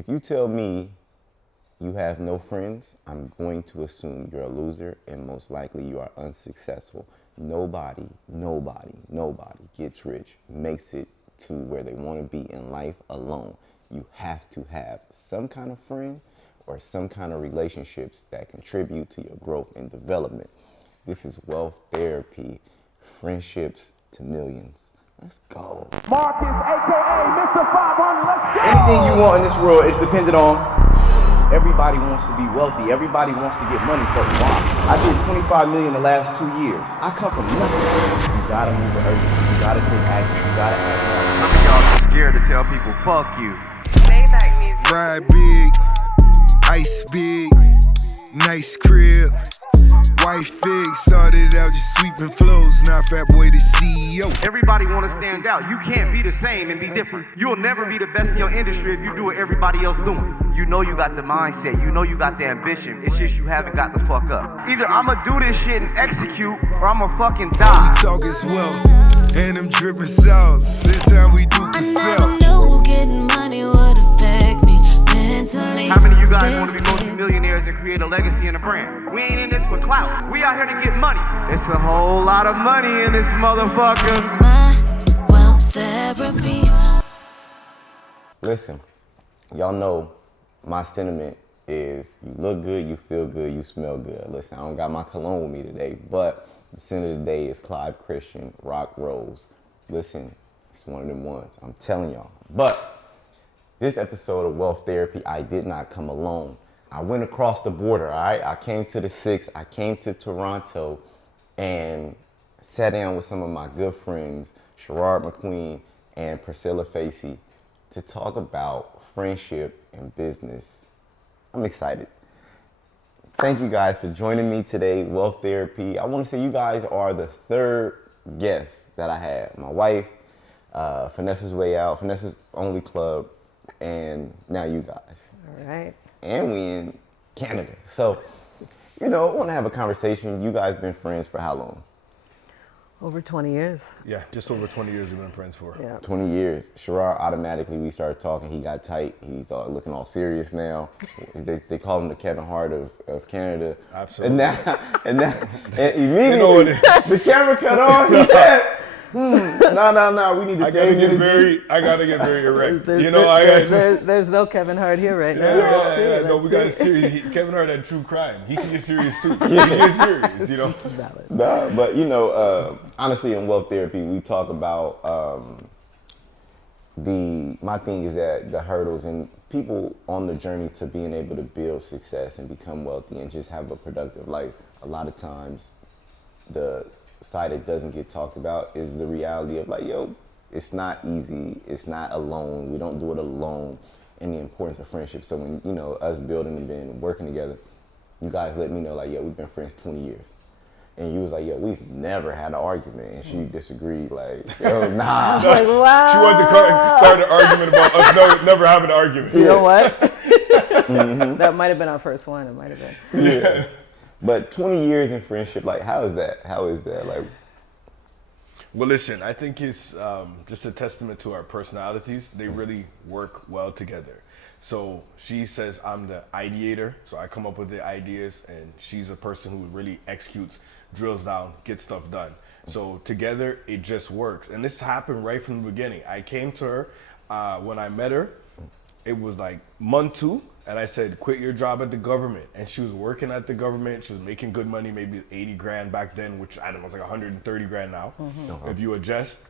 if you tell me you have no friends, I'm going to assume you're a loser and most likely you are unsuccessful. Nobody gets rich, makes it to where they want to be in life alone. You have to have some kind of friend or some kind of relationships that contribute to your growth and development. This is wealth therapy, friendships to millions. Let's go. Marcus, aka Mr. 500, let's go! Anything you want in this world is dependent on. Everybody wants to be wealthy. Everybody wants to get money, but why? I did 25 million the last 2 years. I come from nothing. You gotta move with urgency. You gotta take action. You gotta act. Some of y'all are scared to tell people, fuck you. Ride big, ice big, nice crib. White fig, started out just sweeping flows, now Fat Boy the CEO. Everybody want to stand out. You can't be the same and be different. You'll never be the best in your industry if you do what everybody else doing. You know you got the mindset. You know you got the ambition. It's just you haven't got the fuck up. Either I'ma do this shit and execute, or I'ma fucking die. The talk is wealth, and them dripping sauce. This time we do for self. I knew getting money would affect me mentally. How many of you guys want to be multi-millionaires and create a legacy and a brand? We ain't in this for clout. We out here to get money. It's a whole lot of money in this motherfucker. It's my wealth therapy. Listen, y'all know my sentiment is you look good, you feel good, you smell good. Listen, I don't got my cologne with me today, but the scent of the day is Clive Christian, Rock Rose. Listen, it's one of them ones, I'm telling y'all. But this episode of Wealth Therapy, I did not come alone. I went across the border, all right? I came to the 6, I came to Toronto and sat down with some of my good friends, Sherard McQueen and Priscilla to talk about friendship and business. I'm excited. Thank you guys for joining me today, Wealth Therapy. I want to say you guys are the third guest that I had. My wife, Finesse's Way Out, Finesse's Only Club, and now you guys. All right. And we in Canada. So, I want to have a conversation. You guys been friends for how long? Over 20 years. Yeah, just over 20 years we've been friends for. Yeah. 20 years. Sherard, automatically, we started talking. He got tight. He's looking all serious now. They call him the Kevin Hart of Canada. Absolutely. And immediately, the camera cut on. He said, no, we need to save energy. I gotta get very erect. There's no Kevin Hart here right now. Yeah, no, we got serious. Kevin Hart had true crime. He can get serious too. He can get serious, Valid. Nah, but honestly, in Wealth Therapy, we talk about my thing is that the hurdles and people on the journey to being able to build success and become wealthy and just have a productive life. A lot of times, the side that doesn't get talked about is the reality of it's not easy, it's not alone, we don't do it alone, and the importance of friendship. So when us building and been working together, you guys let me know we've been friends 20 years, and you was like, we've never had an argument, and she disagreed nah. Like, wow. She wanted to start an argument about us never having an argument. You know what? Mm-hmm. That might have been our first one. It might have been. Yeah. But 20 years in friendship, how is that? How is that? Well, listen, I think it's just a testament to our personalities. They really work well together. So she says I'm the ideator, so I come up with the ideas, and she's a person who really executes, drills down, gets stuff done. So together, it just works. And this happened right from the beginning. I came to her when I met her. It was month 2. And I said, quit your job at the government. And she was working at the government. She was making good money, maybe 80 grand back then, which I don't know, it's 130 grand now. Mm-hmm. If you adjust,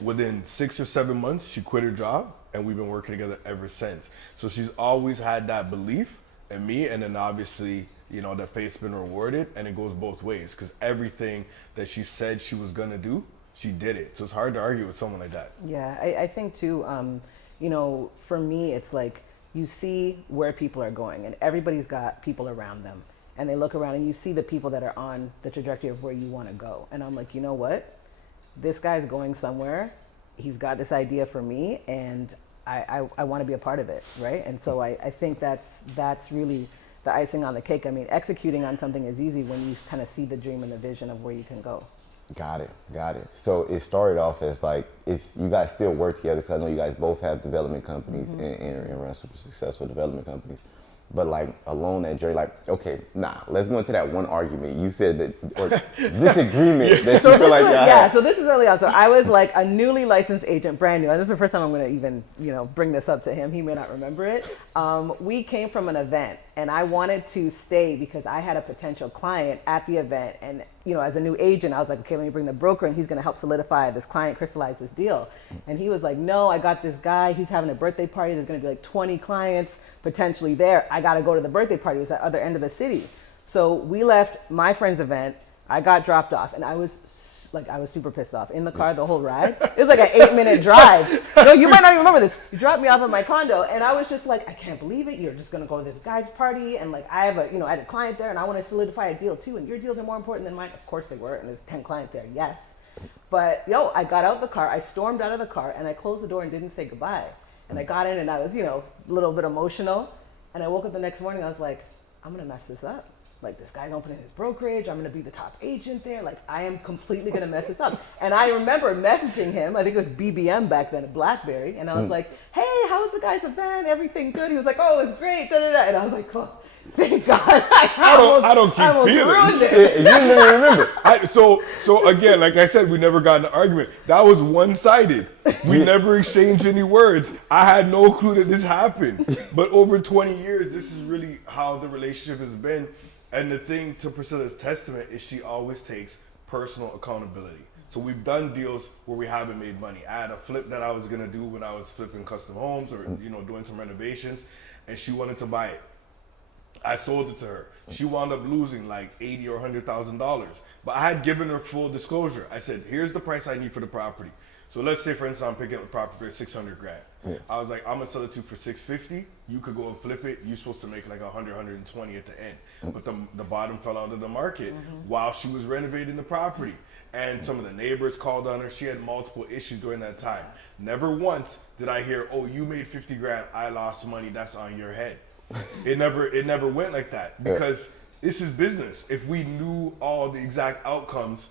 within 6 or 7 months, she quit her job, and we've been working together ever since. So she's always had that belief in me, and then obviously, that faith's been rewarded, and it goes both ways, because everything that she said she was gonna do, she did it. So it's hard to argue with someone like that. Yeah, I think too, for me, it's you see where people are going, and everybody's got people around them, and they look around and you see the people that are on the trajectory of where you want to go. And I'm like, you know what? This guy's going somewhere. He's got this idea for me, and I want to be a part of it, right? And so I think that's really the icing on the cake. I mean, executing on something is easy when you kind of see the dream and the vision of where you can go. Got it. So it started off as like, you guys still work together, because I know you guys both have development companies and run super successful development companies. But like along that journey, like, okay, let's go into that one argument. You said that, or disagreement that you feel like y'all had. So this is early on. So I was like a newly licensed agent, brand new. And this is the first time I'm going to even, bring this up to him. He may not remember it. We came from an event, and I wanted to stay because I had a potential client at the event. And, as a new agent, I was like, okay, let me bring the broker, and he's going to help solidify this client, crystallize this deal. And he was like, no, I got this guy. He's having a birthday party. There's going to be like 20 clients potentially there. I got to go to the birthday party. It was at the other end of the city. So we left my friend's event. I got dropped off, and I was super pissed off in the car the whole ride. It was like an 8-minute drive. No, you might not even remember this. You dropped me off at my condo, and I was just like, I can't believe it. You're just gonna go to this guy's party, and like I have I had a client there, and I want to solidify a deal too. And your deals are more important than mine. Of course they were, and there's 10 clients there. Yes, but I got out the car. I stormed out of the car, and I closed the door and didn't say goodbye. And I got in, and I was a little bit emotional. And I woke up the next morning. I was like, I'm gonna mess this up. Like, this guy's opening his brokerage. I'm gonna be the top agent there. Like, I am completely gonna mess this up. And I remember messaging him. I think it was BBM back then, BlackBerry. And I was like, hey, how was the guy's event? Everything good? He was like, oh, it's great. Da, da, da. And I was like, oh, thank God. I don't keep feelings. You didn't even remember. So again, like I said, we never got in an argument. That was one-sided. We never exchanged any words. I had no clue that this happened. But over 20 years, this is really how the relationship has been. And the thing to Priscilla's testament is she always takes personal accountability. So we've done deals where we haven't made money. I had a flip that I was gonna do when I was flipping custom homes or doing some renovations, and she wanted to buy it. I sold it to her. She wound up losing like $80,000 or $100,000. But I had given her full disclosure. I said, here's the price I need for the property. So let's say, for instance, I'm picking up a property for $600,000. Yeah. I was like, I'm gonna sell it to you for $650. You could go and flip it. You're supposed to make like 100, 120 at the end. But the bottom fell out of the market while she was renovating the property. And some of the neighbors called on her. She had multiple issues during that time. Never once did I hear, oh, you made $50,000. I lost money. That's on your head. It never went like that, because this is business. If we knew all the exact outcomes,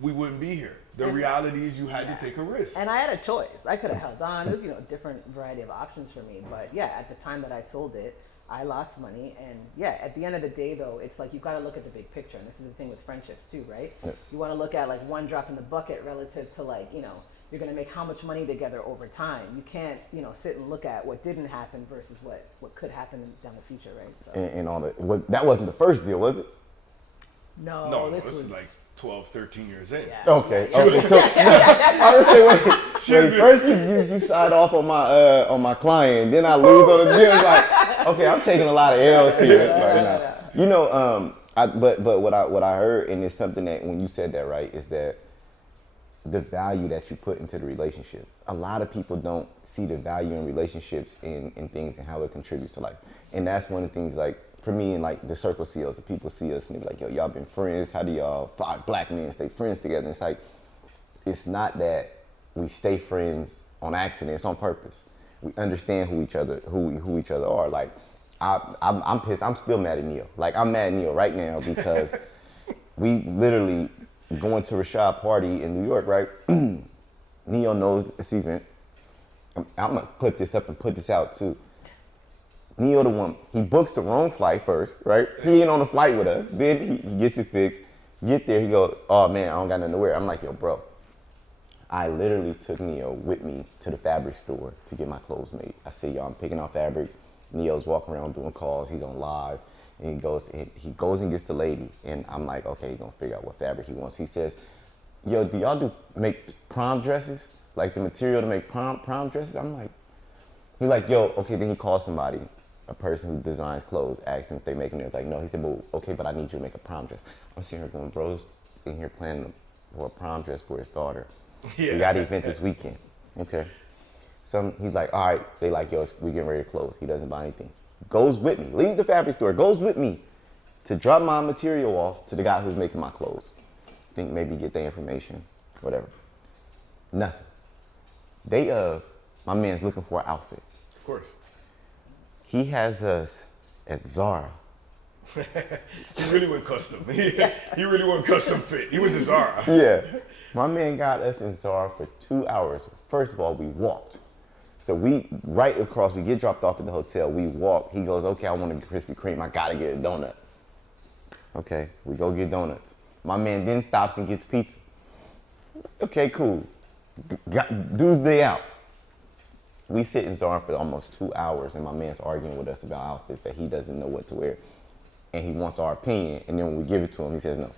we wouldn't be here. The reality is you had to take a risk. And I had a choice. I could have held on. It was, a different variety of options for me. But at the time that I sold it, I lost money. And at the end of the day, though, it's like you got to look at the big picture. And this is the thing with friendships too, right? Yeah. You want to look at like one drop in the bucket relative to like, you're going to make how much money together over time. You can't, sit and look at what didn't happen versus what could happen down the future, right? So. And all that wasn't the first deal, was it? No, this was like 12, 13 years in. Yeah. Okay. So I was saying, wait, first you sign off on my client, then I lose on the deal. It's like, okay, I'm taking a lot of L's here. But what I heard, and it's something that when you said that, right, is that the value that you put into the relationship. A lot of people don't see the value in relationships in things and how it contributes to life. And that's one of the things, like, for me, and like the circle seals, the people see us and they're like, yo, y'all been friends. How do y'all 5 black men stay friends together? And it's like, it's not that we stay friends on accident, it's on purpose. We understand who each other are. Like, I'm pissed. I'm still mad at Neil. Like, I'm mad at Neil right now because we literally going to Rashad party in New York, right? Neil knows this event. I'm gonna clip this up and put this out too. Neil the one, he books the wrong flight first, right? He ain't on the flight with us. Then he gets it fixed. Get there, he goes, oh man, I don't got nothing to wear. I'm like, yo, bro, I literally took Neil with me to the fabric store to get my clothes made. I said, yo, I'm picking out fabric. Neil's walking around doing calls. He's on live. And he goes and gets the lady. And I'm like, okay, he's gonna figure out what fabric he wants. He says, yo, do y'all make prom dresses? Like the material to make prom dresses? I'm like, he's like, yo, okay, then he calls somebody, a person who designs clothes, asks him if they make them. They're like, no. He said, well, okay, but I need you to make a prom dress. I'm sitting here going, bro's in here planning for a prom dress for his daughter. Yeah. We got an event this weekend. Okay. So he's like, all right. They like, yo, we getting ready to close. He doesn't buy anything. Goes with me, leaves the fabric store, goes with me to drop my material off to the guy who's making my clothes. Think maybe get their information, whatever. Nothing. Day of, my man's looking for an outfit. Of course. He has us at Zara He really went custom. He really went custom fit. He went to Zara. Yeah. My man got us in Zara for 2 hours. First of all, we walked. So we, right across, we get dropped off at the hotel, we walk. He goes, okay, I want a Krispy Kreme, I gotta get a donut. Okay, we go get donuts. My man then stops and gets pizza. Okay, cool. Dude's day out. We sit in Zara for almost 2 hours and my man's arguing with us about outfits that he doesn't know what to wear. And he wants our opinion, and then when we give it to him, he says no.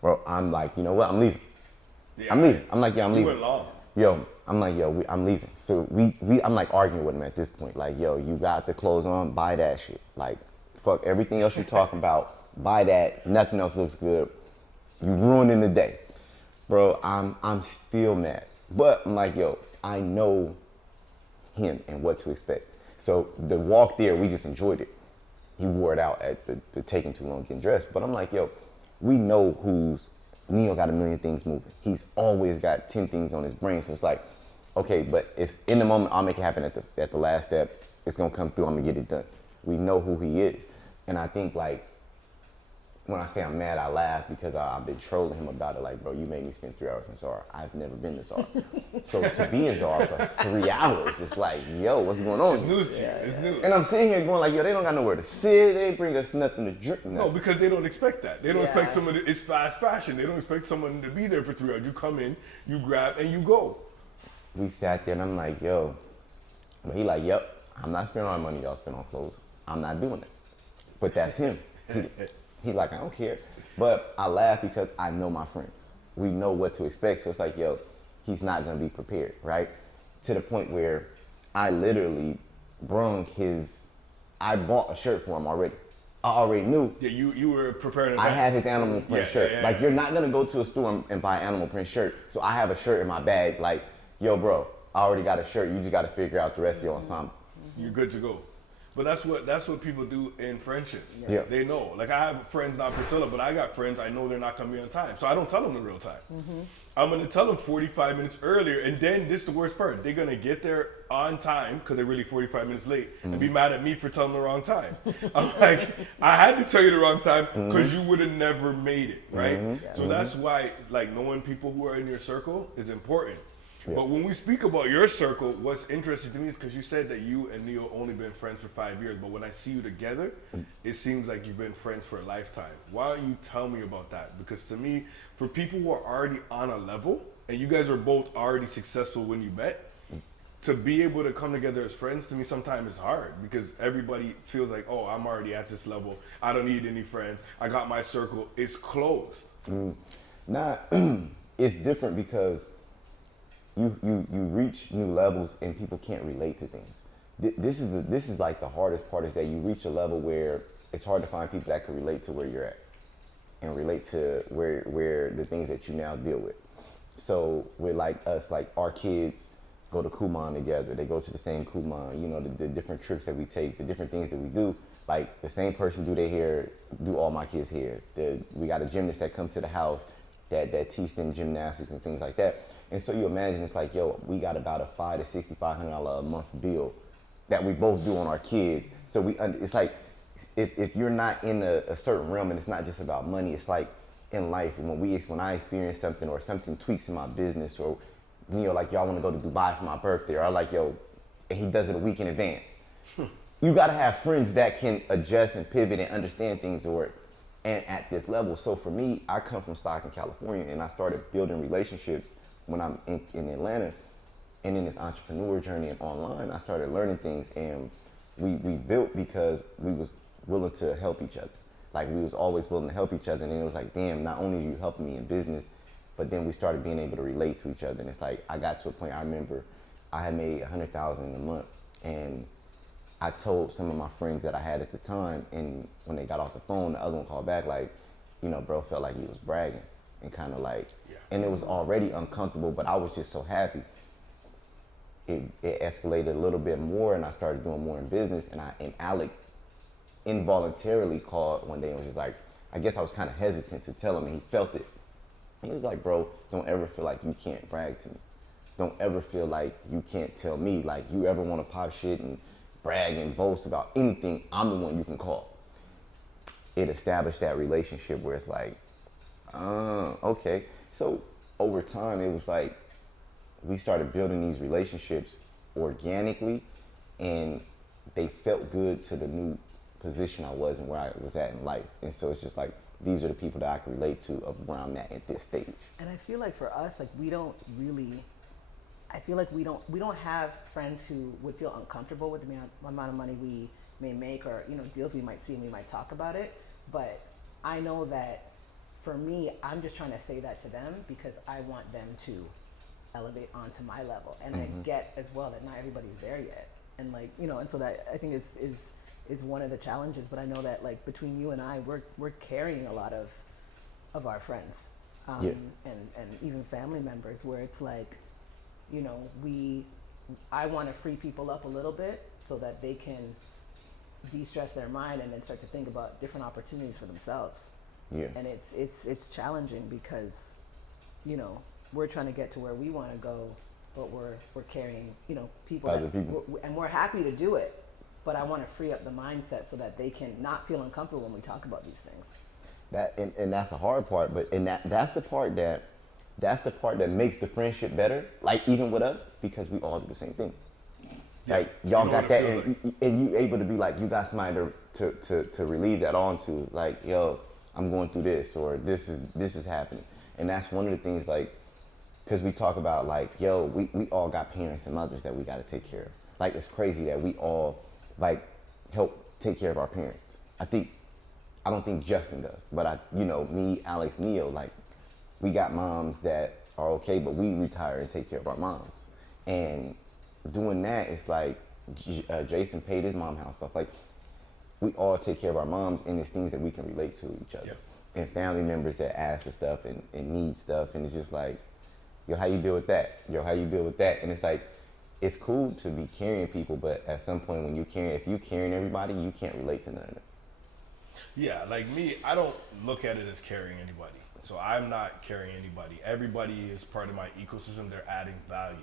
Bro, I'm like, you know what, I'm leaving. Yeah, I'm leaving. I'm like, yeah, I'm leaving. went long. Yo, I'm like, yo, I'm leaving. So I'm like arguing with him at this point. Like, yo, you got the clothes on, buy that shit. Like, fuck everything else you're talking about, buy that, nothing else looks good. You ruining the day. Bro, I'm still mad. But I'm like, yo, I know him and what to expect. So the walk there, we just enjoyed it. He wore it out at the taking too long getting dressed. But I'm like, yo, we know Neo got a million things moving. He's always got 10 things on his brain. So it's like, okay, but it's in the moment, I'll make it happen at the last step. It's gonna come through, I'm gonna get it done. We know who he is. And I think like, when I say I'm mad, I laugh because I've been trolling him about it. Like, bro, you made me spend 3 hours in Zara. I've never been to Zara. So to be in Zara for 3 hours, it's like, yo, what's going on? It's news to you. It's news. And I'm sitting here going like, yo, they don't got nowhere to sit. They bring us nothing to drink. No, because they don't expect that. They don't expect someone to, it's fast fashion. They don't expect someone to be there for 3 hours. You come in, you grab, and you go. We sat there and I'm like, yo. But he like, yep, I'm not spending all my money y'all spend on clothes. I'm not doing it. But that's him. He like, I don't care. But I laugh because I know my friends. We know what to expect. So it's like, yo, he's not gonna be prepared, right? To the point where I literally I bought a shirt for him already. I already knew. Yeah, you were preparing an I event. had his animal print shirt. Yeah, like, you're not gonna go to a store and buy an animal print shirt. So I have a shirt in my bag, like, yo, bro, I already got a shirt. You just gotta figure out the rest of your ensemble. You're good to go. But that's what people do in friendships. Yeah. They know. Like, I have friends, not Priscilla, but I got friends, I know they're not gonna be on time. So I don't tell them the real time. I'm gonna tell them 45 minutes earlier, and then this is the worst part. They're gonna get there on time, because they're really 45 minutes late, and be mad at me for telling them the wrong time. I'm like, I had to tell you the wrong time, because you would have never made it, right? So that's why, like, knowing people who are in your circle is important. But when we speak about your circle, what's interesting to me is because you said that you and Neo only been friends for 5 years, but when I see you together, it seems like you've been friends for a lifetime. Why don't you tell me about that? Because to me, for people who are already on a level, and you guys are both already successful when you met, to be able to come together as friends, to me sometimes is hard because everybody feels like, oh, I'm already at this level. I don't need any friends. I got my circle. It's closed. It's different because you reach new levels and people can't relate to things. This is like the hardest part, is that you reach a level where it's hard to find people that can relate to where you're at and relate to where the things that you now deal with. So with like us, like our kids go to Kumon together. They go to the same Kumon, you know, the different trips that we take, the different things that we do. Like the same person do their hair, do all my kids' hair. We got a gymnast that come to the house that teach them gymnastics and things like that. And so you imagine it's like, yo, we got about a $500 to $6,500 a month bill that we both do on our kids. So it's like, if you're not in a certain realm, and it's not just about money, it's like in life, when I experience something or something tweaks in my business, or, you know, like y'all want to go to Dubai for my birthday, or I like, yo, and he does it a week in advance. You gotta have friends that can adjust and pivot and understand things and at this level. So for me, I come from Stockton, California, and I started building relationships when I'm in Atlanta, and in this entrepreneur journey and online, I started learning things, and we built because we was willing to help each other. Like, we was always willing to help each other, and it was like, damn, not only are you helping me in business, but then we started being able to relate to each other. And it's like, I got to a point, I remember I had made $100,000 in a month, and I told some of my friends that I had at the time, and when they got off the phone, the other one called back like, you know, bro felt like he was bragging, and kind of like, and it was already uncomfortable, but I was just so happy. It escalated a little bit more, and I started doing more in business, and Alex involuntarily called one day and was just like, I guess I was kind of hesitant to tell him, and he felt it. He was like, bro, don't ever feel like you can't brag to me. Don't ever feel like you can't tell me. Like, you ever want to pop shit and brag and boast about anything, I'm the one you can call. it established that relationship where it's like, okay. So over time, it was like we started building these relationships organically, and they felt good to the new position I was and where I was at in life. And so it's just like, these are the people that I can relate to of where I'm at this stage. And I feel like for us, like we don't have friends who would feel uncomfortable with the amount of money we may make, or deals we might see, and we might talk about it. But I know that for me, I'm just trying to say that to them because I want them to elevate onto my level, and I get as well that not everybody's there yet, and and so that I think is one of the challenges. But I know that like between you and I, we're carrying a lot of our friends, and even family members, where it's like, I want to free people up a little bit so that they can de-stress their mind and then start to think about different opportunities for themselves. Yeah. And it's challenging because, we're trying to get to where we want to go, but we're carrying, people, Other people. And we're happy to do it, but I want to free up the mindset so that they can not feel uncomfortable when we talk about these things. And that's a hard part, but that's the part that makes the friendship better. Like even with us, because we all do the same thing. Like y'all got that, and you able to be like, you got somebody to relieve that onto. Like, yo, I'm going through this, or this is happening, and that's one of the things. Like, because we talk about like, yo, we all got parents and mothers that we got to take care of. Like, it's crazy that we all like help take care of our parents. I don't think Justin does, but me, Alex, Neo, like, we got moms that are okay, but we retire and take care of our moms. And doing that, it's like Jason paid his mom house stuff. Like, we all take care of our moms, and it's things that we can relate to each other. Yeah. And family members that ask for stuff and need stuff, and it's just like, yo, how you deal with that? Yo, how you deal with that? And it's like, it's cool to be carrying people, but at some point when if you're carrying everybody, you can't relate to none of them. Yeah, like me, I don't look at it as carrying anybody. So I'm not carrying anybody. Everybody is part of my ecosystem. They're adding value.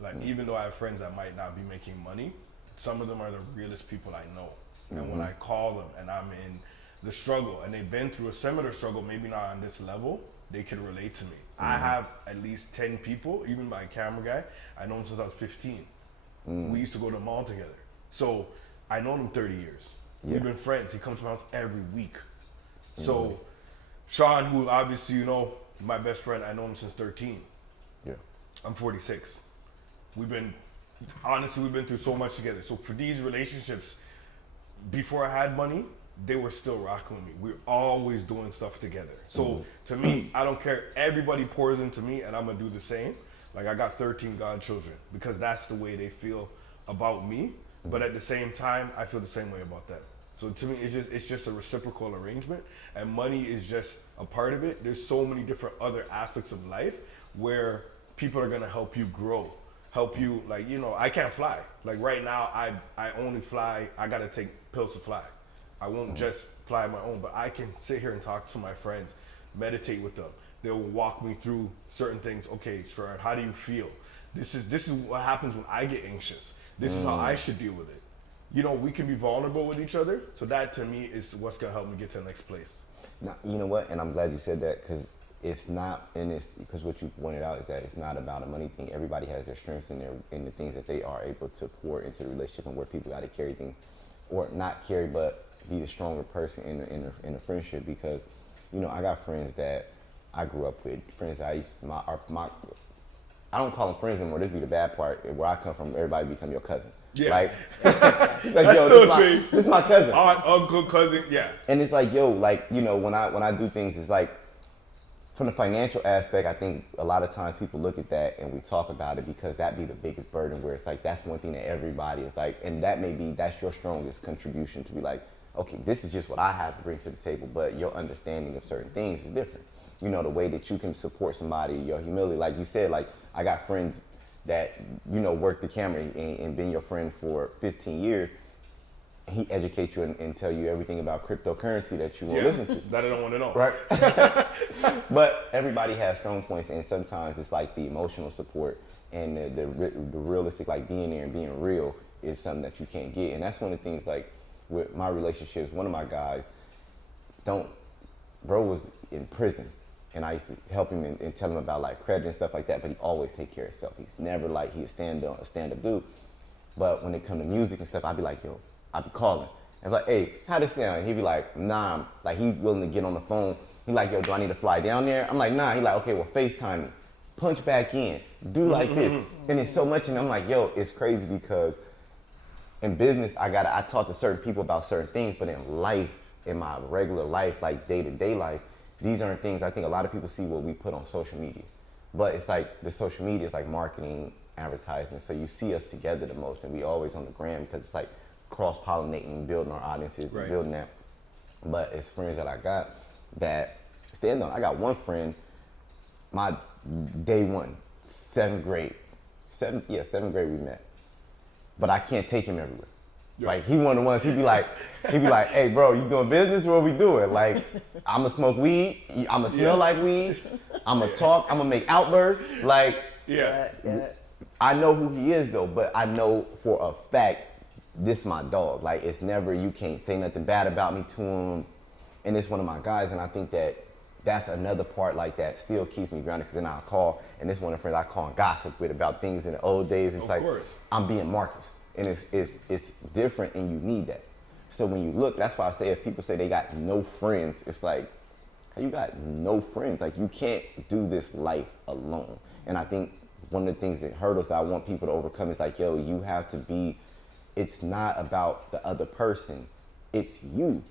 Like, even though I have friends that might not be making money, some of them are the realest people I know. And when I call them and I'm in the struggle and they've been through a similar struggle, maybe not on this level, they can relate to me. I have at least 10 people, even my camera guy, I know him since I was 15. We used to go to the mall together. So I know him 30 years. Yeah. We've been friends. He comes to my house every week. So Sean, who obviously my best friend, I know him since 13. Yeah. I'm 46. We've been through so much together. So for these relationships, before I had money, they were still rocking with me. We're always doing stuff together. So to me, I don't care. Everybody pours into me, and I'm gonna do the same. Like, I got 13 godchildren because that's the way they feel about me. But at the same time, I feel the same way about them. So to me, it's just a reciprocal arrangement, and money is just a part of it. There's so many different other aspects of life where people are gonna help you grow, help you. Like, I can't fly. Like right now, I only fly. I gotta take pills to fly. I won't just fly on my own, but I can sit here and talk to my friends, meditate with them. They'll walk me through certain things. Okay, Sherard, how do you feel? This is what happens when I get anxious. This is how I should deal with it. We can be vulnerable with each other. So that to me is what's gonna help me get to the next place. Now, you know what? And I'm glad you said that, because it's not, because what you pointed out is that it's not about a money thing. Everybody has their strengths in the things that they are able to pour into the relationship, and where people got to carry things, or not carry, but be the stronger person in a friendship. Because, I got friends that I grew up with, friends that I don't call them friends anymore. This be the bad part. Where I come from, everybody become your cousin. Yeah. Like, it's like, yo, this is my cousin. Aunt, uncle, cousin, yeah. And it's like, yo, like, when I do things, it's like, from the financial aspect, I think a lot of times people look at that and we talk about it because that be the biggest burden, where it's like, that's one thing that everybody is like, and that's your strongest contribution, to be like, okay, this is just what I have to bring to the table, but your understanding of certain things is different. The way that you can support somebody, your humility, like you said, like, I got friends that, work the camera and been your friend for 15 years. He educates you and tell you everything about cryptocurrency that you won't listen to. That I don't want to know. Right. But everybody has strong points, and sometimes it's like the emotional support and the realistic, like being there and being real, is something that you can't get. And that's one of the things, like with my relationships, one of my guys, bro was in prison, and I used to help him and tell him about like credit and stuff like that, but he always take care of himself. He's never like, he's a stand-up dude. But when it come to music and stuff, I'd be like, yo, I'd be calling. And like, hey, how this sound? And he'd be like, nah. Like, he willing to get on the phone. He like, yo, do I need to fly down there? I'm like, nah. He like, okay, well, FaceTime me. Punch back in. Do like this. And it's so much, and I'm like, yo, it's crazy because in business, I talk to certain people about certain things, but in life, in my regular life, like day-to-day life, these aren't things I think a lot of people see what we put on social media. But it's like, the social media is like marketing, advertisement, so you see us together the most, and we always on the gram because it's like cross-pollinating and building our audiences and building that. But it's friends that I got that stand on. I got one friend, my day one, seventh grade we met. But I can't take him everywhere. Yeah. Like, he one of the ones, he'd be like, hey bro, you doing business? What we doing? Like, I'ma smoke weed, I'ma smell like weed, I'ma talk, I'ma make outbursts. Like, I know who he is though, but I know for a fact, this my dog. Like, it's never, you can't say nothing bad about me to him. And it's one of my guys, and I think that's another part like that still keeps me grounded, because then I'll call, and this one of the friends I call and gossip with about things in the old days. It's like, I'm being Marcus, and it's different, and you need that. So when you look, that's why I say if people say they got no friends, it's like, you got no friends. Like, you can't do this life alone. And I think one of the things that hurdles that I want people to overcome is like, yo, you have to be, it's not about the other person, it's you.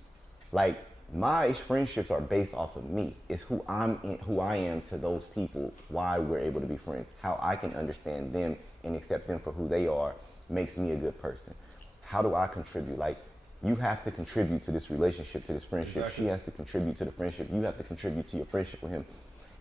Like, my friendships are based off of me. It's who I am to those people, why we're able to be friends. How I can understand them and accept them for who they are makes me a good person. How do I contribute? Like, you have to contribute to this relationship, to this friendship. Exactly. She has to contribute to the friendship. You have to contribute to your friendship with him.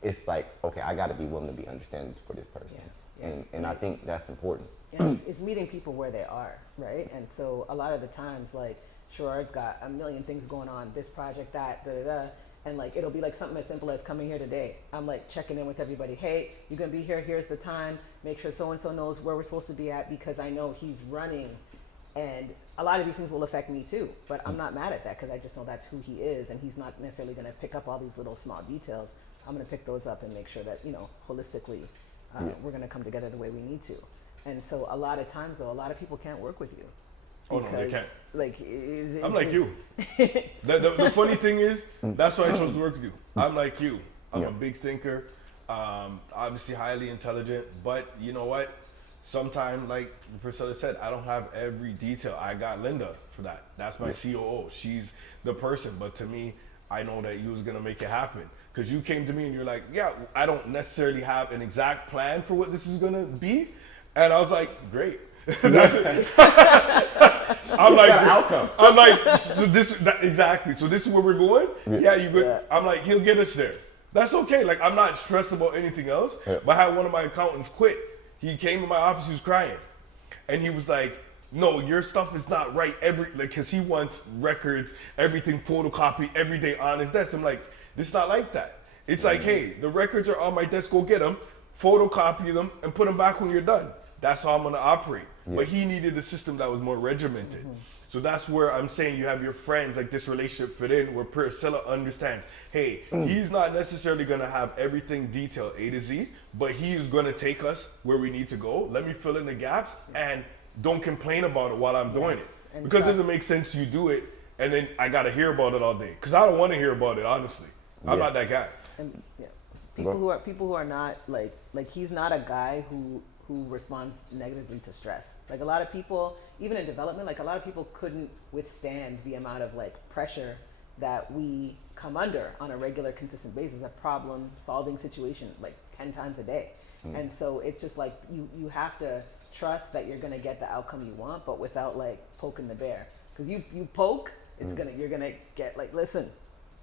It's like, okay, I got to be willing to be understanding for this person. Yeah. And I think that's important. Yeah, it's meeting people where they are, right? And so a lot of the times, like, Sherard's got a million things going on, this project, that, da-da-da, and like, it'll be like something as simple as coming here today. I'm like checking in with everybody. Hey, you're gonna be here, here's the time, make sure so-and-so knows where we're supposed to be at, because I know he's running, and a lot of these things will affect me too, but I'm not mad at that, because I just know that's who he is, and he's not necessarily gonna pick up all these little small details. I'm gonna pick those up and make sure that, you know, holistically, we're gonna come together the way we need to. And so a lot of times though, a lot of people can't work with you. Oh no, they can't. Like, I'm like you. The funny thing is, that's why I chose to work with you. I'm like you. I'm a big thinker, obviously highly intelligent, but you know what? Sometimes, like Priscilla said, I don't have every detail. I got Linda for that. That's my COO. She's the person. But to me, I know that you was going to make it happen. Because you came to me and you're like, yeah, I don't necessarily have an exact plan for what this is going to be. And I was like, great. That's it. I'm like, outcome. I'm like, so exactly. So this is where we're going. Yeah, you good. I'm like, he'll get us there. That's okay. Like, I'm not stressed about anything else. But I had one of my accountants quit. He came to my office. He was crying, and he was like, "No, your stuff is not right." Because he wants records, everything photocopied every day on his desk. I'm like, this is not like that. It's like, hey, the records are on my desk. Go get them, photocopy them, and put them back when you're done. That's how I'm gonna operate. But he needed a system that was more regimented. So that's where I'm saying you have your friends, like this relationship fit in, where Priscilla understands, hey, he's not necessarily gonna have everything detailed A to Z, but he is gonna take us where we need to go. Let me fill in the gaps and don't complain about it while I'm doing it. Because it doesn't make sense you do it and then I gotta hear about it all day. Because I don't wanna hear about it, honestly. I'm not that guy. And people who are not like he's not a guy who responds negatively to stress. Like, a lot of people, even in development, like, a lot of people couldn't withstand the amount of like pressure that we come under on a regular, consistent basis, a problem solving situation like 10 times a day. And so it's just like, you have to trust that you're gonna get the outcome you want, but without like poking the bear. Because you poke, you're gonna get like, listen,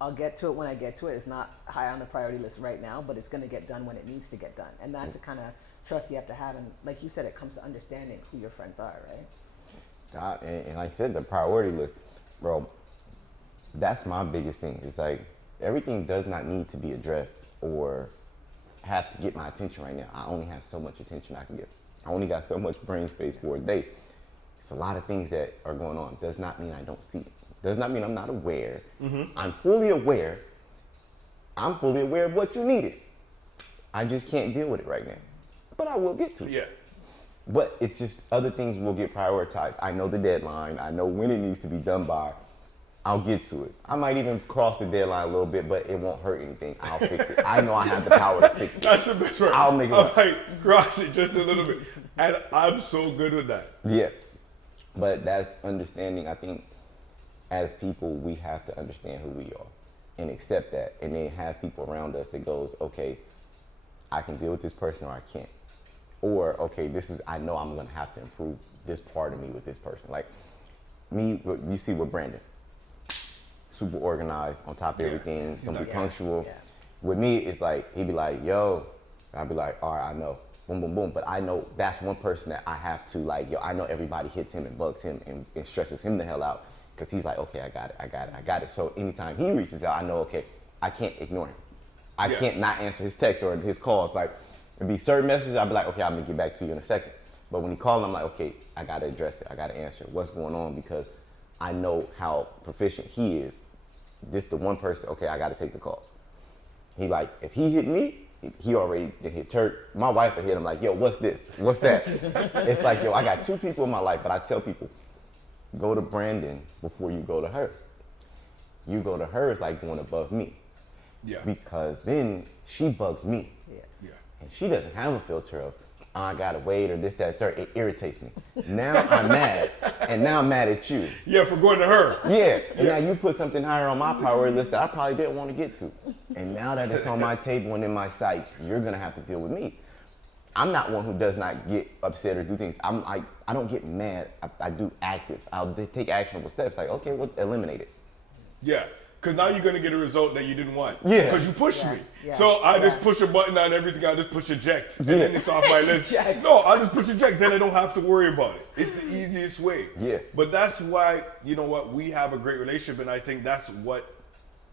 I'll get to it when I get to it. It's not high on the priority list right now, but it's gonna get done when it needs to get done. And that's the kind of trust you have to have, and like you said, it comes to understanding who your friends are, right? And like I said, the priority list, bro, that's my biggest thing. It's like, everything does not need to be addressed or have to get my attention right now. I only have so much attention I can get. I only got so much brain space for a day. It's a lot of things that are going on. Does not mean I don't see it. Does not mean I'm not aware. I'm fully aware. I'm fully aware of what you needed. I just can't deal with it right now. But I will get to it. Yeah. But it's just other things will get prioritized. I know the deadline. I know when it needs to be done by. I'll get to it. I might even cross the deadline a little bit, but it won't hurt anything. I'll fix it. I know I have the power to fix it. That's the best word. I'll make it I'm right. like, cross it just a little bit. And I'm so good with that. Yeah. But that's understanding. I think as people, we have to understand who we are and accept that. And then have people around us that goes, okay, I can deal with this person or I can't. Or, okay, I know I'm going to have to improve this part of me with this person. Like me, you see with Brandon. Super organized, on top of everything, gonna be punctual. Yeah. With me, it's like, he'd be like, yo, I'd be like, all right, I know, boom, boom, boom. But I know that's one person that I have to like, yo, I know everybody hits him and bugs him and stresses him the hell out. Cause he's like, okay, I got it. So anytime he reaches out, I know, okay, I can't ignore him. I can't not answer his texts or his calls. Like, it'd be certain messages, I'd be like, okay, I'm gonna get back to you in a second. But when he called, I'm like, okay, I gotta address it. I gotta answer what's going on because I know how proficient he is. This the one person, okay, I gotta take the calls. He like, if he hit me, he already hit Turk. My wife would hit him like, yo, what's this? What's that? It's like, yo, I got two people in my life, but I tell people, go to Brandon before you go to her. You go to her is like going above me. Yeah. Because then she bugs me. Yeah. And she doesn't have a filter of, I gotta wait or this, that, third. It irritates me. Now I'm mad, and now I'm mad at you. Yeah, for going to her. Yeah, and now you put something higher on my priority list that I probably didn't want to get to. And now that it's on my table and in my sights, you're gonna have to deal with me. I'm not one who does not get upset or do things. I don't get mad. I do active. I'll take actionable steps. Like, okay, well, eliminate it. Yeah. Because now you're going to get a result that you didn't want. Yeah. Because you pushed me. Yeah. So I just push a button on everything. I just push eject. And then it's off my list. Eject. No, I just push eject. Then I don't have to worry about it. It's the easiest way. Yeah. But that's why, you know what, we have a great relationship. And I think that's what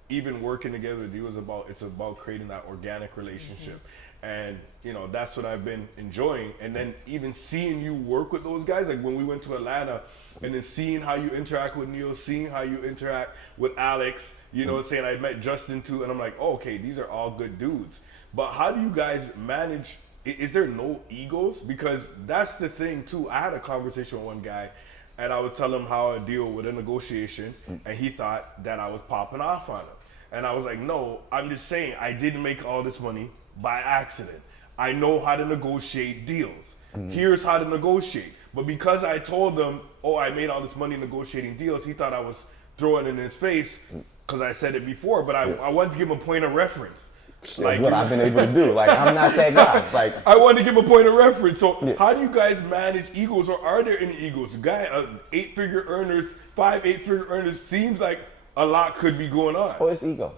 even working together with you is about. It's about creating that organic relationship. And, you know, that's what I've been enjoying. And then even seeing you work with those guys, like when we went to Atlanta, and then seeing how you interact with Neil, seeing how you interact with Alex, you know what I'm saying? I met Justin too, and I'm like, oh, okay, these are all good dudes. But how do you guys manage, is there no egos? Because that's the thing too. I had a conversation with one guy, and I was telling him how I deal with a negotiation, and he thought that I was popping off on him. And I was like, no, I'm just saying I didn't make all this money by accident. I know how to negotiate deals. Here's how to negotiate. But because I told him, oh, I made all this money negotiating deals, he thought I was throwing it in his face because I said it before. But I wanted to give him a point of reference. Like what I've been able to do. Like, I'm not that guy. Like, I wanted to give a point of reference. So how do you guys manage egos, or are there any egos? Guy, 8-figure earners, 8-figure earners, seems like a lot could be going on. oh, it's ego.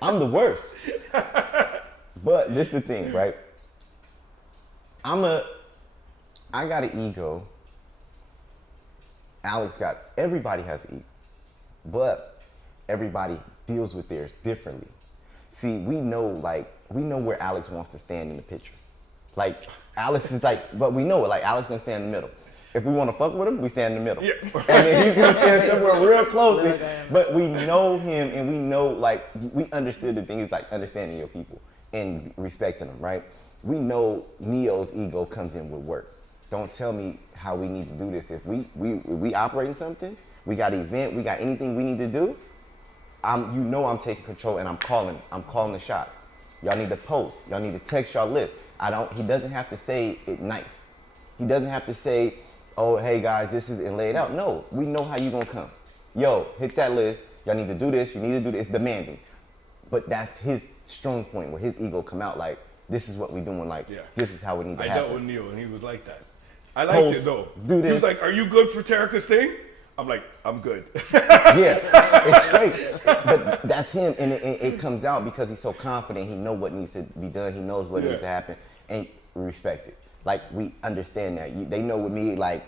I'm the worst. But this is the thing, right? I got an ego. Everybody has an ego. But everybody deals with theirs differently. See, we know where Alex wants to stand in the picture. Like, Alex is like, but we know it, like, Alex gonna stand in the middle. If we want to fuck with him, we stand in the middle. Yeah. And then he's gonna stand somewhere real closely. But we know him, and we know, like, we understood the thing is like understanding your people and respecting them, right? We know Neo's ego comes in with work. Don't tell me how we need to do this. If we operating something, we got an event, we got anything we need to do, I'm taking control, and I'm calling the shots. Y'all need to post. Y'all need to text y'all list. He doesn't have to say it nice. He doesn't have to say, oh, hey guys, this is, and lay it out. No, we know how you gonna come. Yo, hit that list. Y'all need to do this. You need to do this. It's demanding. But that's his strong point where his ego come out like, this is what we doing. Like, this is how we need to happen. I dealt with Neil, and he was like that. I liked it though. Do this. He was like, are you good for Terica's thing? I'm like, I'm good. Yeah, it's straight. But that's him, and it comes out because he's so confident. He knows what needs to be done. He knows what needs to happen, and we respect it. Like, we understand that. They know with me, like,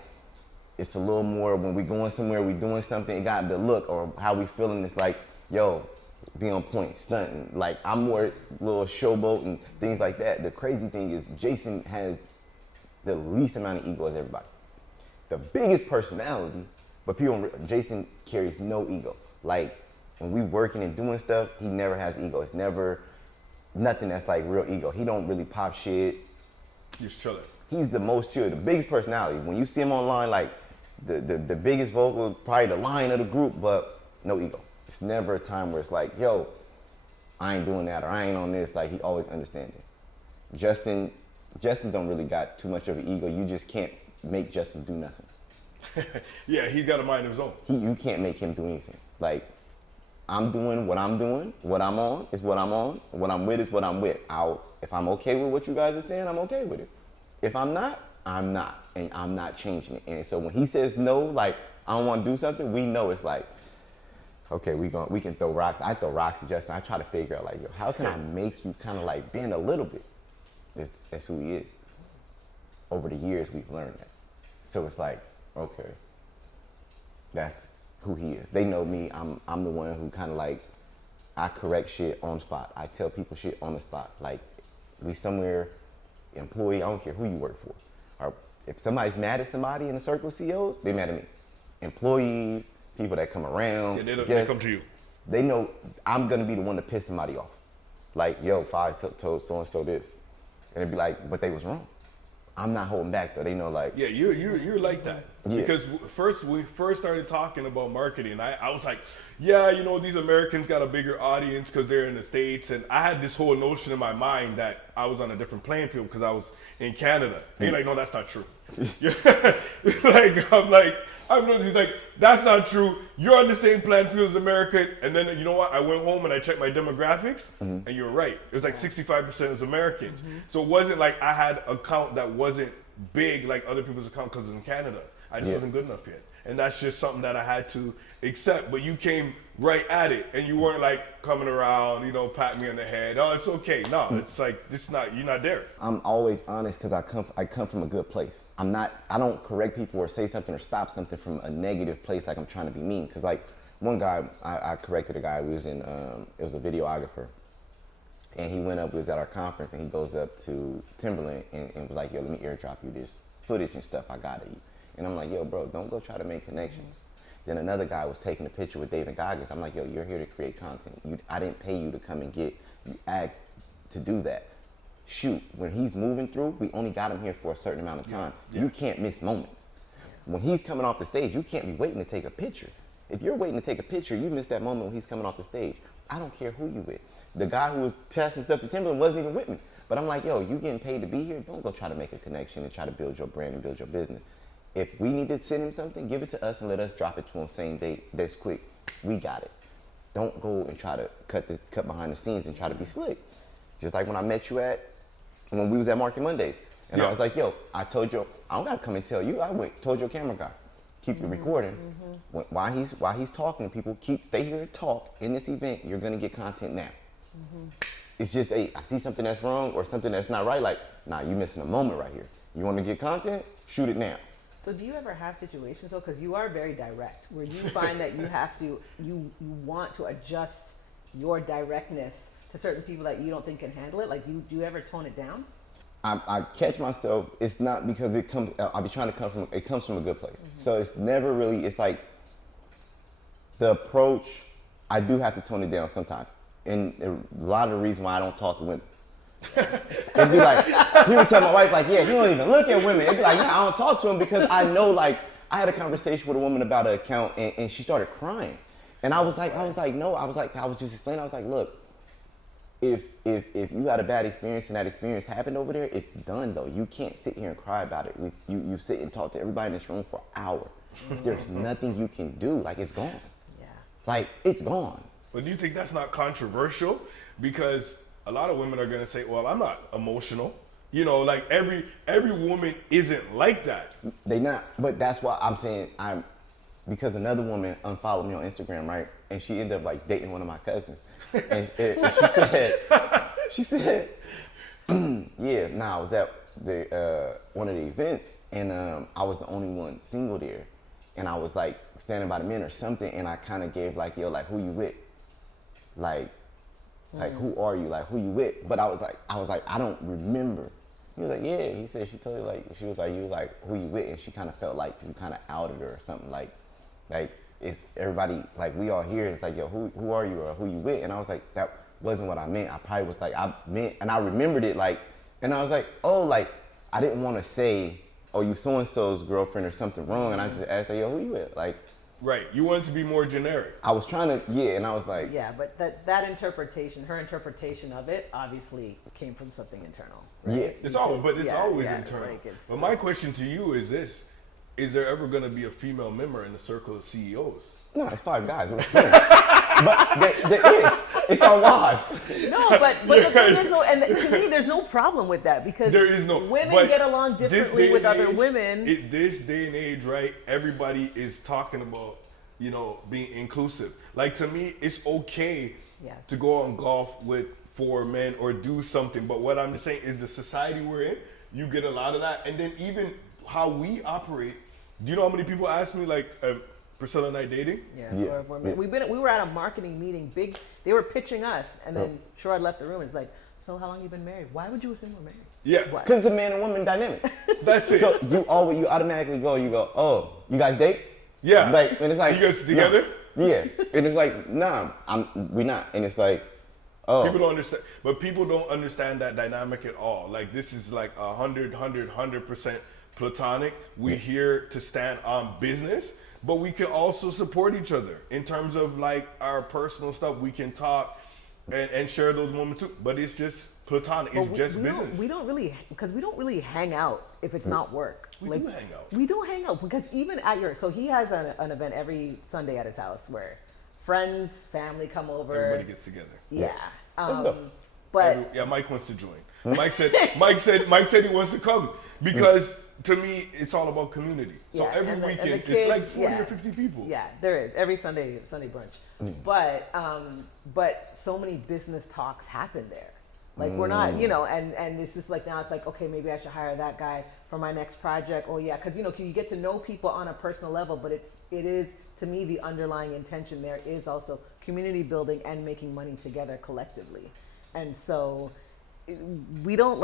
it's a little more when we going somewhere, we doing something, it got the look or how we feeling. It's like, yo, be on point, stunting. Like, I'm more little showboat and things like that. The crazy thing is Jason has the least amount of ego as everybody. the biggest personality, but Jason carries no ego. Like when we working and doing stuff, he never has ego. It's never nothing that's like real ego. He don't really pop shit. He's chilling. He's the most chill, the biggest personality. When you see him online, like the biggest vocal, probably the lion of the group, but no ego. It's never a time where it's like, yo, I ain't doing that or I ain't on this. Like, he always understands it. Justin don't really got too much of an ego. You just can't make Justin do nothing. Yeah, he's got a mind of his own. You can't make him do anything. Like, I'm doing what I'm doing. What I'm on is what I'm on. What I'm with is what I'm with. If I'm okay with what you guys are saying, I'm okay with it. If I'm not, I'm not. And I'm not changing it. And so when he says no, like, I don't want to do something, we know it's like, okay, we can throw rocks. I throw rocks at Justin. I try to figure out, like, yo, how can I make you kind of like bend a little bit? That's who he is. Over the years, we've learned that. So it's like, okay, that's who he is. They know me. I'm the one who kind of like, I correct shit on the spot. I tell people shit on the spot. Like, we somewhere, employee, I don't care who you work for. Or if somebody's mad at somebody in the circle of CEOs, they mad at me. Employees, people that come around. Yeah, they come to you. They know I'm gonna be the one to piss somebody off. Like, yo, I told so-and-so this. And it'd be like, but they was wrong. I'm not holding back though. They know, like, yeah, you're like that. Yeah. Because we first started talking about marketing, I was like, yeah, you know, these Americans got a bigger audience because they're in the States, and I had this whole notion in my mind that I was on a different playing field because I was in Canada. And you're like, no, that's not true. He's like, that's not true. You're on the same playing field as America. And then, you know what? I went home and I checked my demographics, and you were right. It was like 65% was Americans. So it wasn't like I had a count that wasn't big like other people's account because in Canada. I just wasn't good enough yet. And that's just something that I had to accept. But you came right at it, and you weren't like coming around, you know, patting me on the head. Oh, it's okay. No, it's like, you're not there. I'm always honest because I come from a good place. I don't correct people or say something or stop something from a negative place like I'm trying to be mean. Because like one guy, I corrected a guy, we was in, it was a videographer. And he went up, we was at our conference, and he goes up to Timberland and was like, yo, let me airdrop you this footage and stuff I got of you. And I'm like, yo, bro, don't go try to make connections. Then another guy was taking a picture with David Goggins. I'm like, yo, you're here to create content. I didn't pay you to come and you asked to do that. Shoot, when he's moving through, we only got him here for a certain amount of time. Yeah. You can't miss moments. When he's coming off the stage, you can't be waiting to take a picture. If you're waiting to take a picture, you miss that moment when he's coming off the stage. I don't care who you with. The guy who was passing stuff to Timberland wasn't even with me. But I'm like, yo, you getting paid to be here? Don't go try to make a connection and try to build your brand and build your business. If we need to send him something, give it to us and let us drop it to him same day. That's quick. We got it. Don't go and try to cut behind the scenes and try to be slick. Just like when I met you when we was at Market Mondays. And I was like, yo, I told you, I don't gotta come and tell you. Told your camera guy, keep it recording. While he's talking to people, stay here and talk in this event. You're gonna get content now. It's just, hey, I see something that's wrong or something that's not right. Like, nah, you missing a moment right here. You want to get content? Shoot it now. So do you ever have situations though, because you are very direct, where you find that you have to, you want to adjust your directness to certain people that you don't think can handle it? Like, do you ever tone it down? I catch myself. It's not because it comes. I be trying to it comes from a good place. So it's never really. It's like the approach. I do have to tone it down sometimes, and a lot of the reason why I don't talk to women. It'd be like, he would tell my wife, like, yeah, you don't even look at women. It'd be like, yeah, I don't talk to them because I know, like, I had a conversation with a woman about an account and she started crying. And I was like, no, I was just explaining, I was like, look, if you had a bad experience and that experience happened over there, it's done though. You can't sit here and cry about it. You sit and talk to everybody in this room for an hour. There's nothing you can do, like it's gone. Yeah. Like, it's gone. But do you think that's not controversial? Because a lot of women are gonna say, well, I'm not emotional. You know, like every woman isn't like that. They not, but that's why I'm saying because another woman unfollowed me on Instagram, right? And she ended up like dating one of my cousins. And she said, yeah, I was at one of the events and I was the only one single there. And I was like standing by the men or something and I kind of gave like, yo, like who you with? Like who are you? Like who you with? But I was like, I don't remember. He was like, yeah. He said she told you like she was like you was like who you with, and she kind of felt like you kind of outed her or something like it's everybody like we all here. It's like yo, who are you or who you with? And I was like that wasn't what I meant. I probably was like I meant, and I remembered it like, and I was like oh like I didn't want to say oh you so and so's girlfriend or something wrong, and I just asked like yo who you with like. Right, you wanted to be more generic. I was trying to, and I was like... Yeah, but that interpretation, her interpretation of it, obviously came from something internal. Right? Yeah. It's always internal. Like but my question to you is this. Is there ever going to be a female member in the circle of CEOs? No, it's 5 guys. We're friends. But there is. It's our wives. No, but the thing is, though, and to me, there's no problem with that because there is no, women get along differently with other women. This day and age, right? Everybody is talking about, being inclusive. Like to me, it's okay to go on golf with 4 men or do something. But what I'm just saying is the society we're in, you get a lot of that. And then even how we operate. Do you know how many people ask me like, Priscilla and I dating? Yeah. We were at a marketing meeting. They were pitching us, and then Sherard left the room. And it's like, so how long you been married? Why would you assume we're married? Yeah, because it's a man and woman dynamic. That's it. So you automatically go. You go, oh, you guys date? Yeah. Like, and it's like, you guys together? No. Yeah, and it's like, nah, we not, and it's like, oh. People don't understand, but people don't understand that dynamic at all. Like this is like 100% platonic. We're here to stand on business. But we can also support each other in terms of like our personal stuff. We can talk and share those moments too. But it's just platonic. It's just business. We don't really hang out if it's not work. We do hang out. We do hang out because even at so he has an event every Sunday at his house where friends, family come over. Everybody gets together. Yeah. That's dope. But Mike wants to join. Mike said he wants to come because to me it's all about community. So every weekend it's like 40 or 50 people. Yeah, there is every Sunday brunch. But so many business talks happen there. Like we're not, and it's just like now it's like okay, maybe I should hire that guy for my next project. Oh yeah, because you get to know people on a personal level, but it is to me the underlying intention there is also community building and making money together collectively. And so we don't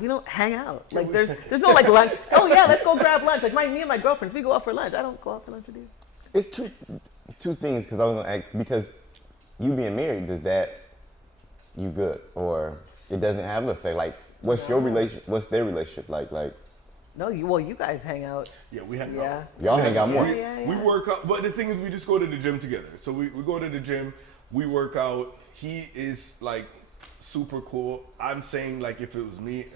we don't hang out. Like there's no like lunch. Oh yeah, let's go grab lunch. Like me and my girlfriends, we go out for lunch. I don't go out for lunch with you. It's two things because I was gonna ask because you being married, does that you good or it doesn't have an effect? Like what's your relation? What's their relationship like? Like no, you guys hang out. Yeah, we hang out. Y'all hang out more. We work out, but the thing is, we just go to the gym together. So we go to the gym, we work out. He is like super cool. I'm saying like if it was me,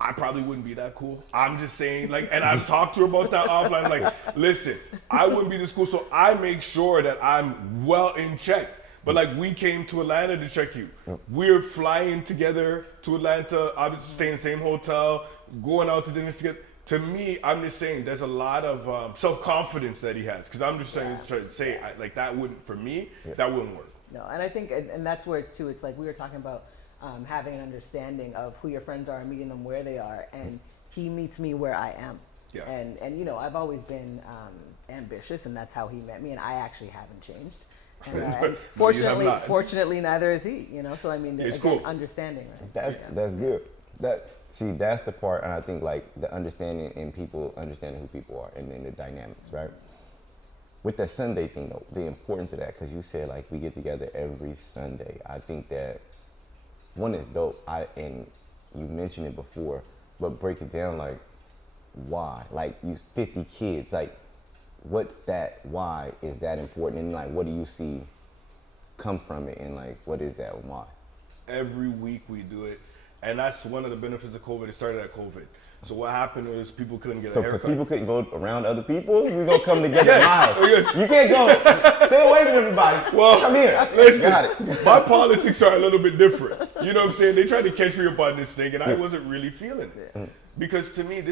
I probably wouldn't be that cool. I'm just saying like, and I've talked to her about that offline. Like, listen, I wouldn't be this cool, so I make sure that I'm well in check. But like we came to Atlanta to check you. We're flying together to Atlanta, obviously staying in the same hotel, going out to dinner together. To me, I'm just saying there's a lot of self-confidence that he has. Because I'm just trying to say like that wouldn't, for me, that wouldn't work. No, and I think, and that's where it's too, it's like we were talking about having an understanding of who your friends are and meeting them where they are. And he meets me where I am. Yeah. And I've always been ambitious and that's how he met me. And I actually haven't changed. And fortunately, neither is he. So I mean, it's again, cool. Understanding. Right? That's good. That's the part, and I think like the understanding and people understanding who people are, and then the dynamics, right? With that Sunday thing though, the importance of that, because you said like we get together every Sunday. I think that one is dope. And you mentioned it before, but break it down like why? Like you 50 kids, like. What's that? Why is that important? And like, what do you see come from it? And like, what is that and why? Every week we do it. And that's one of the benefits of COVID. It started at COVID. So what happened was people couldn't get a haircut. So because people couldn't go around other people, we gonna come together in my house. Yes. You can't go. Stay away from everybody. Well, come here. Listen, got it. My politics are a little bit different. You know what I'm saying? They tried to catch me up on this thing, and I wasn't really feeling it. Because to me,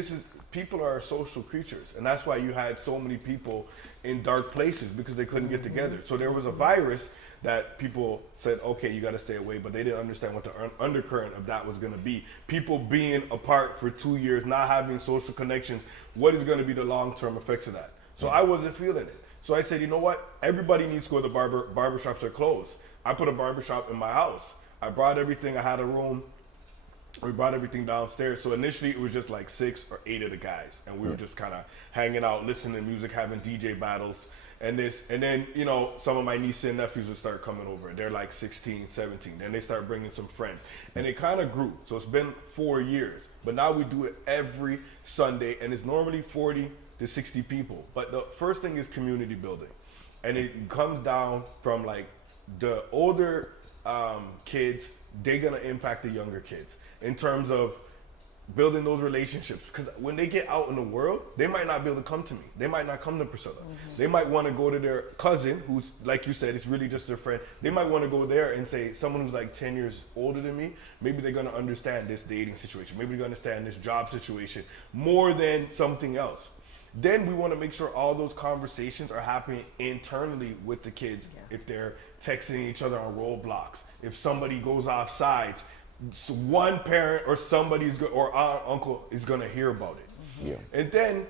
people are social creatures, and that's why you had so many people in dark places because they couldn't get together. So there was a virus that people said, okay, you got to stay away, but they didn't understand what the undercurrent of that was going to be. People being apart for 2 years, not having social connections, what is going to be the long-term effects of that? So I wasn't feeling it. So I said, you know what? Everybody needs to go to the barber. Barbershops are closed. I put a barbershop in my house. I brought everything. I had a room. We brought everything downstairs. So initially it was just like 6 or 8 of the guys, and we were just kind of hanging out, listening to music, having DJ battles and then, you know, some of my nieces and nephews would start coming over. They're like 16, 17. Then they start bringing some friends, and it kind of grew. So it's been 4 years, but now we do it every Sunday, and it's normally 40 to 60 people. But the first thing is community building, and it comes down from like the older kids. They're gonna impact the younger kids in terms of building those relationships, because when they get out in the world, they might not be able to come to me. They might not come to Priscilla. They might want to go to their cousin, who's, like you said, it's really just their friend. They might want to go there and say, someone who's like 10 years older than me, maybe they're going to understand this dating situation. Maybe they're going to understand this job situation more than something else. Then we want to make sure all those conversations are happening internally with the kids. If they're texting each other on roadblocks, if somebody goes off sides, one parent or somebody's or aunt, uncle is going to hear about it. And then,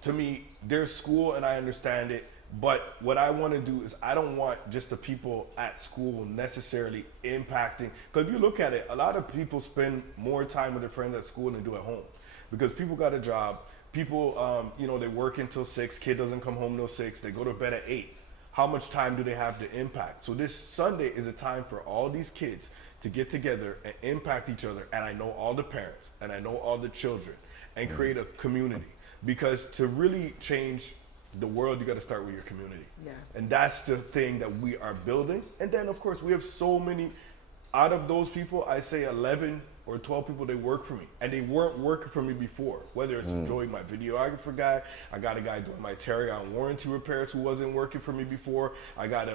to me, there's school, and I understand it, but what I want to do is I don't want just the people at school necessarily impacting, because if you look at it, a lot of people spend more time with their friends at school than they do at home, because people got a job, people, you know, they work until 6, kid doesn't come home till 6, they go to bed at 8. How much time do they have to impact? So this Sunday is a time for all these kids to get together and impact each other, and I know all the parents and I know all the children, and create a community, because to really change the world, you got to start with your community. And that's the thing that we are building. And then of course we have so many, out of those people, I say 11 or 12 people, they work for me, and they weren't working for me before, whether it's Joey, my videographer guy, I got a guy doing my Terry on warranty repairs who wasn't working for me before, I got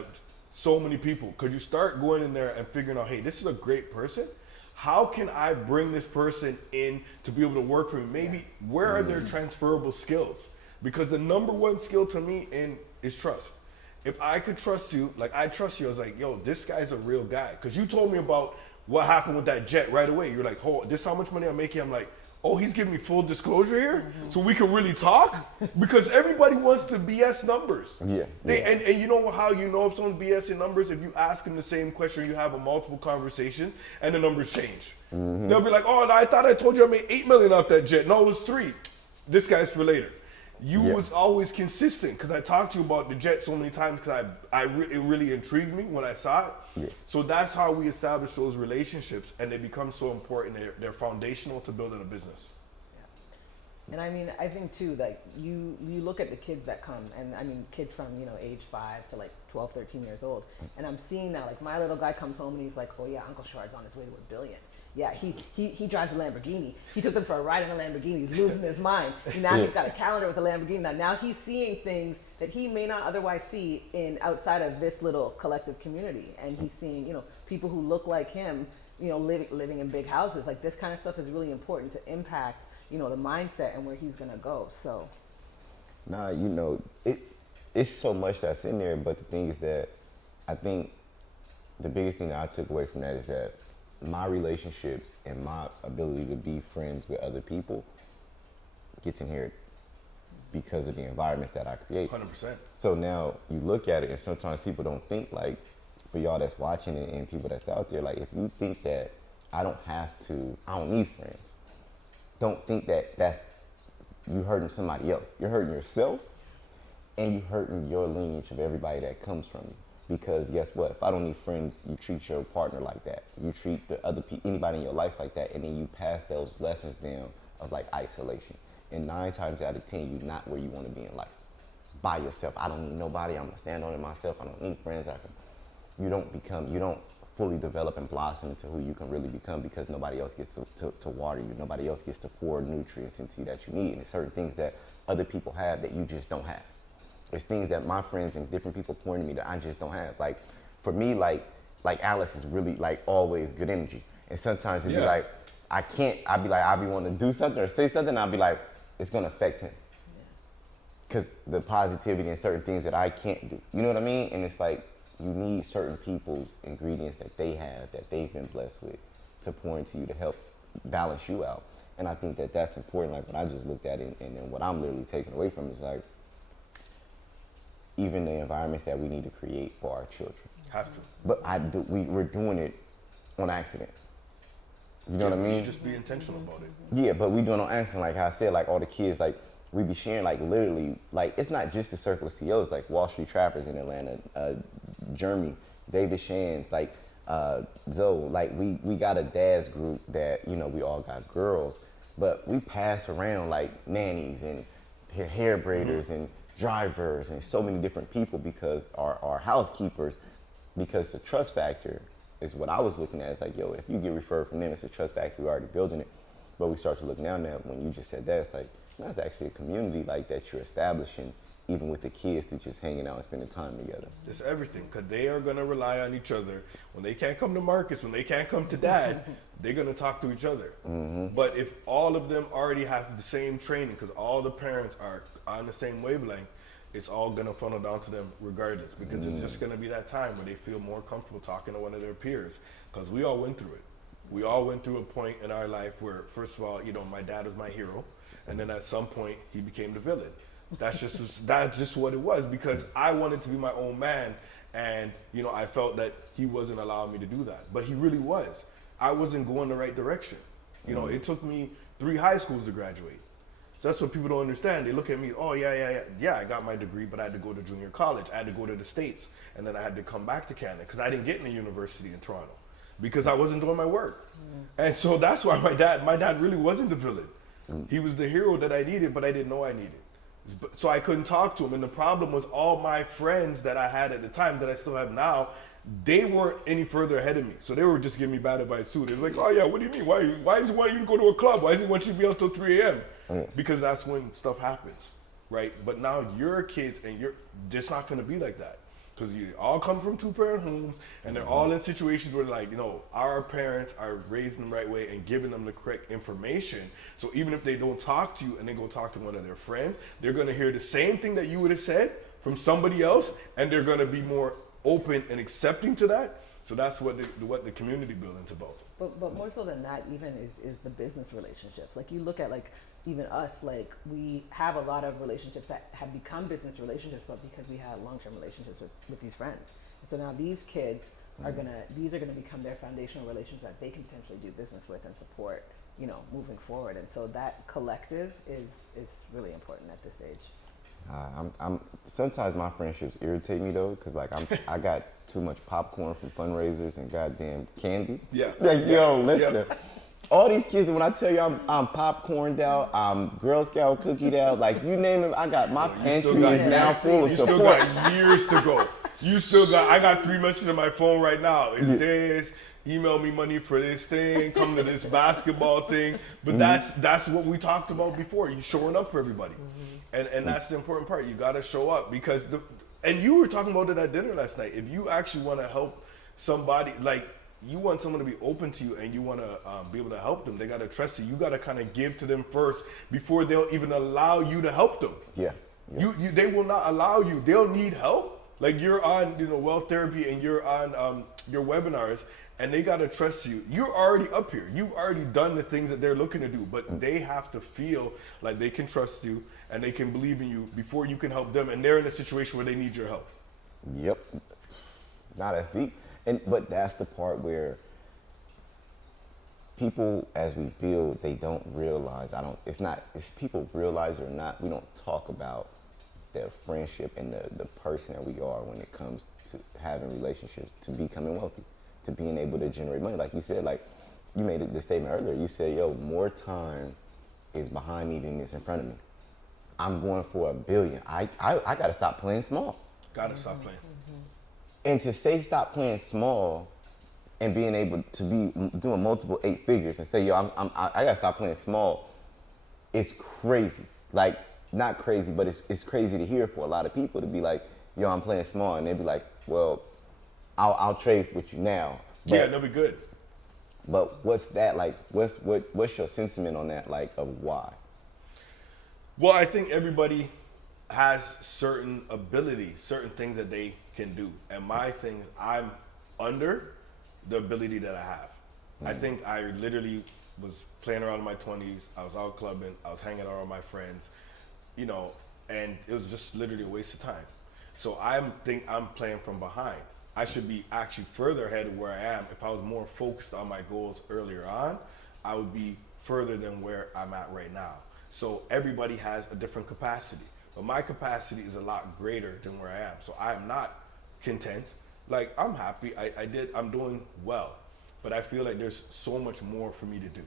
so many people, because you start going in there and figuring out, hey, this is a great person. How can I bring this person in to be able to work for me? Maybe where are their transferable skills? Because the number one skill to me is trust. If I could trust you, like I trust you, I was like, yo, this guy's a real guy. Because you told me about what happened with that jet right away. You're like, oh, this is how much money I'm making. I'm like, oh, he's giving me full disclosure here, so we can really talk? Because everybody wants to BS numbers. And you know how you know if someone's BSing numbers? If you ask them the same question, you have a multiple conversation, and the numbers change. They'll be like, oh, I thought I told you I made $8 million off that jet. No, it was 3. This guy's for later. You was always consistent, because I talked to you about the jet so many times, because it really intrigued me when I saw it. So that's how we establish those relationships, and they become so important. They're foundational to building a business. And I mean, I think too, like you look at the kids that come, and I mean, kids from, you know, age 5 to like 12, 13 years old. And I'm seeing now, like my little guy comes home and he's like, oh yeah, Uncle Sherard's on his way to $1 billion. Yeah, he drives a Lamborghini. He took them for a ride in a Lamborghini. He's losing his mind. Now he's got a calendar with a Lamborghini. Now he's seeing things that he may not otherwise see outside of this little collective community. And he's seeing, you know, people who look like him, you know, living in big houses. Like this kind of stuff is really important to impact, you know, the mindset and where he's gonna go. So, nah, you know, it's so much that's in there. But the thing is that I think the biggest thing that I took away from that is that my relationships and my ability to be friends with other people gets inherited because of the environments that I create. 100%. So now you look at it, and sometimes people don't think, like, for y'all that's watching it and people that's out there, like, if you think that I don't need friends, don't think that that's you hurting somebody else. You're hurting yourself, and you're hurting your lineage of everybody that comes from you. Because guess what? If I don't need friends, you treat your partner like that. You treat the other people, anybody in your life like that, and then you pass those lessons down of like isolation. And 9 times out of 10, you're not where you want to be in life. By yourself. I don't need nobody. I'm gonna stand on it myself. I don't need friends. You don't fully develop and blossom into who you can really become, because nobody else gets to water you. Nobody else gets to pour nutrients into you that you need. And there's certain things that other people have that you just don't have. It's things that my friends and different people pour into me that I just don't have. Like, for me, like Alice is really like always good energy. And sometimes it'd be like, I'll be wanting to do something or say something, and I'll be like, it's gonna affect him. Because the positivity and certain things that I can't do. You know what I mean? And it's like, you need certain people's ingredients that they have, that they've been blessed with, to pour into you to help balance you out. And I think that that's important. Like, when I just looked at it, and then what I'm literally taking away from it is like, even the environments that we need to create for our children. Have to. But we're doing it on accident. You know what I mean? Just be intentional about it. Yeah, but we doing on accident, like how I said, like all the kids, like we be sharing, like literally, like it's not just the circle of CEOs, like Wall Street Trappers in Atlanta, Jeremy, David Shands, like Zoe, like we got a dad's group that, you know, we all got girls, but we pass around like nannies and hair braiders and drivers and so many different people because our housekeepers, because the trust factor is what I was looking at. It's like, yo, if you get referred from them, it's a trust factor, we're already building it. But we start to look now when you just said that, it's like, that's actually a community like that you're establishing, even with the kids that just hanging out and spending time together. It's everything, because they are going to rely on each other. When they can't come to Marcus, when they can't come to Dad, they're going to talk to each other. But if all of them already have the same training, because all the parents are on the same wavelength, it's all going to funnel down to them regardless, because it's just going to be that time where they feel more comfortable talking to one of their peers, because we all went through it. We all went through a point in our life where, first of all, you know, my dad was my hero, and then at some point he became the villain. That's just what it was, because I wanted to be my own man, and you know, I felt that he wasn't allowing me to do that, but he really was. I wasn't going the right direction. You know, it took me 3 high schools to graduate. So that's what people don't understand. They look at me, oh yeah, I got my degree, but I had to go to junior college. I had to go to the States, and then I had to come back to Canada because I didn't get in a university in Toronto because I wasn't doing my work. And so that's why my dad really wasn't the villain. He was the hero that I needed, but I didn't know I needed. So I couldn't talk to him. And the problem was all my friends that I had at the time, that I still have now, they weren't any further ahead of me. So they were just giving me bad advice too. They was like, oh yeah, what do you mean? Why does he want you to go to a club? Why does he want you to be out till 3 a.m.? Because that's when stuff happens, right? But now you're kids and you're just not gonna be like that. Because you all come from 2-parent homes, and they're all in situations where, like, you know, our parents are raising them the right way and giving them the correct information. So even if they don't talk to you and they go talk to one of their friends, they're going to hear the same thing that you would have said from somebody else, and they're going to be more open and accepting to that. So that's what the community building's about. But more so than that, even is the business relationships. Like, you look at, like, even us, like, we have a lot of relationships that have become business relationships, but because we had long-term relationships with these friends. And so now these kids these are gonna become their foundational relationships that they can potentially do business with and support, you know, moving forward. And so that collective is really important at this age. Sometimes my friendships irritate me though, cause like I got too much popcorn from fundraisers and goddamn candy. Yeah. Like, yo, listen. Yeah. All these kids, when I tell you I'm popcorned out, I'm Girl Scout cookied out, like you name it, I got my pantry is now full of support. You still got years to go. I got 3 messages on my phone right now. It's this, email me money for this thing, come to this basketball thing. But that's what we talked about before. You showing up for everybody. And that's the important part. You gotta show up, because and you were talking about it at dinner last night. If you actually wanna help somebody, like, you want someone to be open to you and you want to be able to help them, they got to trust you. You got to kind of give to them first before they'll even allow you to help them. Yeah. They will not allow you. They'll need help. Like, you're on, you know, wealth therapy, and you're on your webinars, and they got to trust you. You're already up here. You've already done the things that they're looking to do, but they have to feel like they can trust you and they can believe in you before you can help them. And they're in a situation where they need your help. Yep. Nah, that's deep. But that's the part where people, as we build, they don't realize, it's people realize or not, we don't talk about their friendship and the person that we are when it comes to having relationships, to becoming wealthy, to being able to generate money. Like you said, like you made the statement earlier, you said, yo, more time is behind me than is in front of me. I'm going for $1 billion. I got to stop playing small. Got to stop playing. And to say stop playing small and being able to be doing multiple 8 figures and say, yo, I gotta stop playing small, it's crazy. Like, not crazy, but it's crazy to hear for a lot of people to be like, yo, I'm playing small, and they'd be like, well, I'll trade with you now. But, yeah, they'll be good. But what's that like? What's your sentiment on that, like, of why? Well, I think everybody has certain abilities, certain things that they can do. And my things, I'm under the ability that I have. I think I literally was playing around in my 20s. I was out clubbing. I was hanging out with my friends, you know, and it was just literally a waste of time. So I'm playing from behind. I should be actually further ahead of where I am. If I was more focused on my goals earlier on, I would be further than where I'm at right now. So everybody has a different capacity, but my capacity is a lot greater than where I am. So I am not content. Like, I'm happy. I'm doing well, but I feel like there's so much more for me to do,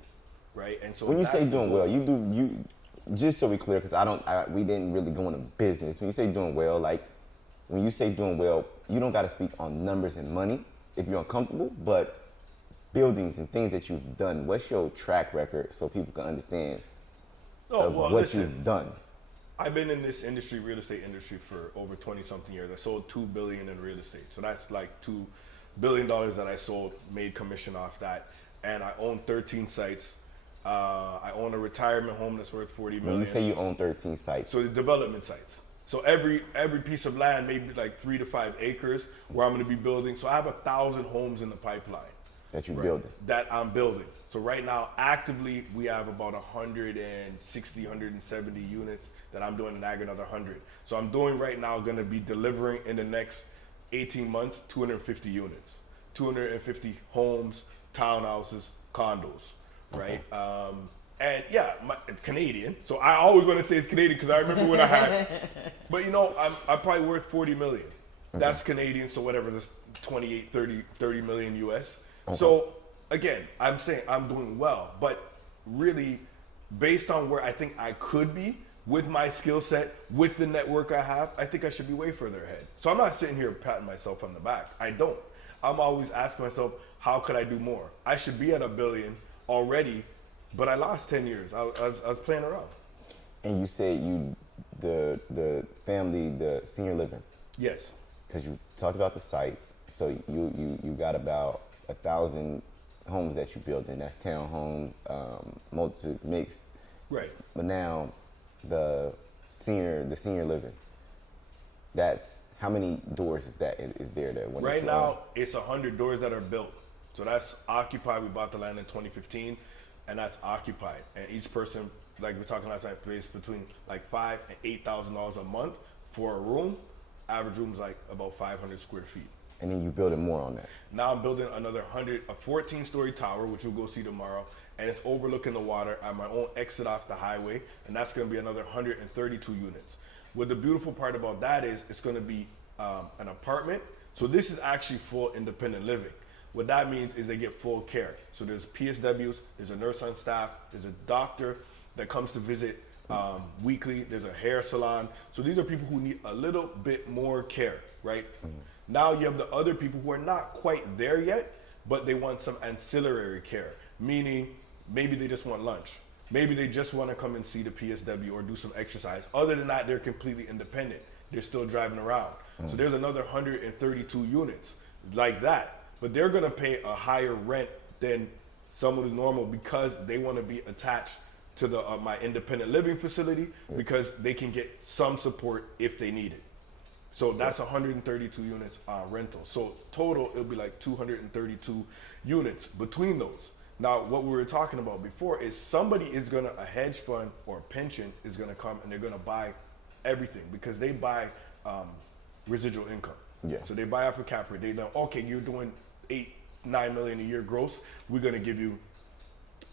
right? And so When you that's say the doing goal. well, you just so we clear, because we didn't really go into business. When you say doing well, like when you say doing well, you don't got to speak on numbers and money if you're uncomfortable, but buildings and things that you've done. What's your track record so people can understand what listen, you've done? I've been in this industry, real estate industry, for over 20 something years. I sold $2 billion in real estate. So that's like $2 billion that I sold, made commission off that. And I own 13 sites. I own a retirement home that's worth $40 million. When you say you own 13 sites, So it's development sites. So every piece of land, maybe like 3 to 5 acres, where I'm going to be building. So I have 1,000 homes in the pipeline that you're building. that I'm building. So right now, actively, we have about 160, 170 units that I'm doing, and I got another 100. So I'm doing right now, going to be delivering in the next 18 months, 250 units, 250 homes, townhouses, condos, right? And yeah, it's Canadian. So I always want to say it's Canadian because I remember when I had, but you know, I'm probably worth 40 million. That's Canadian. So whatever, this 28, 30 million US. So again, I'm saying I'm doing well, but really based on where I think I could be with my skill set, with the network I have, I think I should be way further ahead. So I'm not sitting here patting myself on the back. I don't. I'm always asking myself, how could I do more? I should be at $1 billion already, but I lost 10 years. I was playing around. And you said the family, the senior living, Yes. because you talked about the sites. So you got about 1,000 homes that you built in. That's townhomes, mixed. Right. But now the senior living, that's how many doors is there that when Right now, it's 100 doors that are built. So that's occupied. We bought the land in 2015, and that's occupied. And each person, like we were talking last night, pays between like $5,000 and $8,000 a month for a room. Average room is like about 500 square feet. And then you building more on that. Now I'm building another 14-story tower, which we'll go see tomorrow, and it's overlooking the water at my own exit off the highway, and that's going to be another 132 units. What the beautiful part about that is it's going to be an apartment. So this is actually full independent living. What that means is they get full care. So there's PSWs, there's a nurse on staff, there's a doctor that comes to visit weekly, there's a hair salon. So these are people who need a little bit more care, right? Now you have the other people who are not quite there yet, but they want some ancillary care, meaning maybe they just want lunch. Maybe they just want to come and see the PSW or do some exercise. Other than that, they're completely independent. They're still driving around. So there's another 132 units like that. But they're going to pay a higher rent than someone who's normal because they want to be attached to the my independent living facility because they can get some support if they need it. So that's 132 units rental. So total, it'll be like 232 units between those. Now, what we were talking about before is somebody is gonna, a hedge fund or a pension is gonna come and they're gonna buy everything because they buy residual income. Yeah. So they buy off a cap rate. They know, okay, you're doing 8-9 million a year gross. We're gonna give you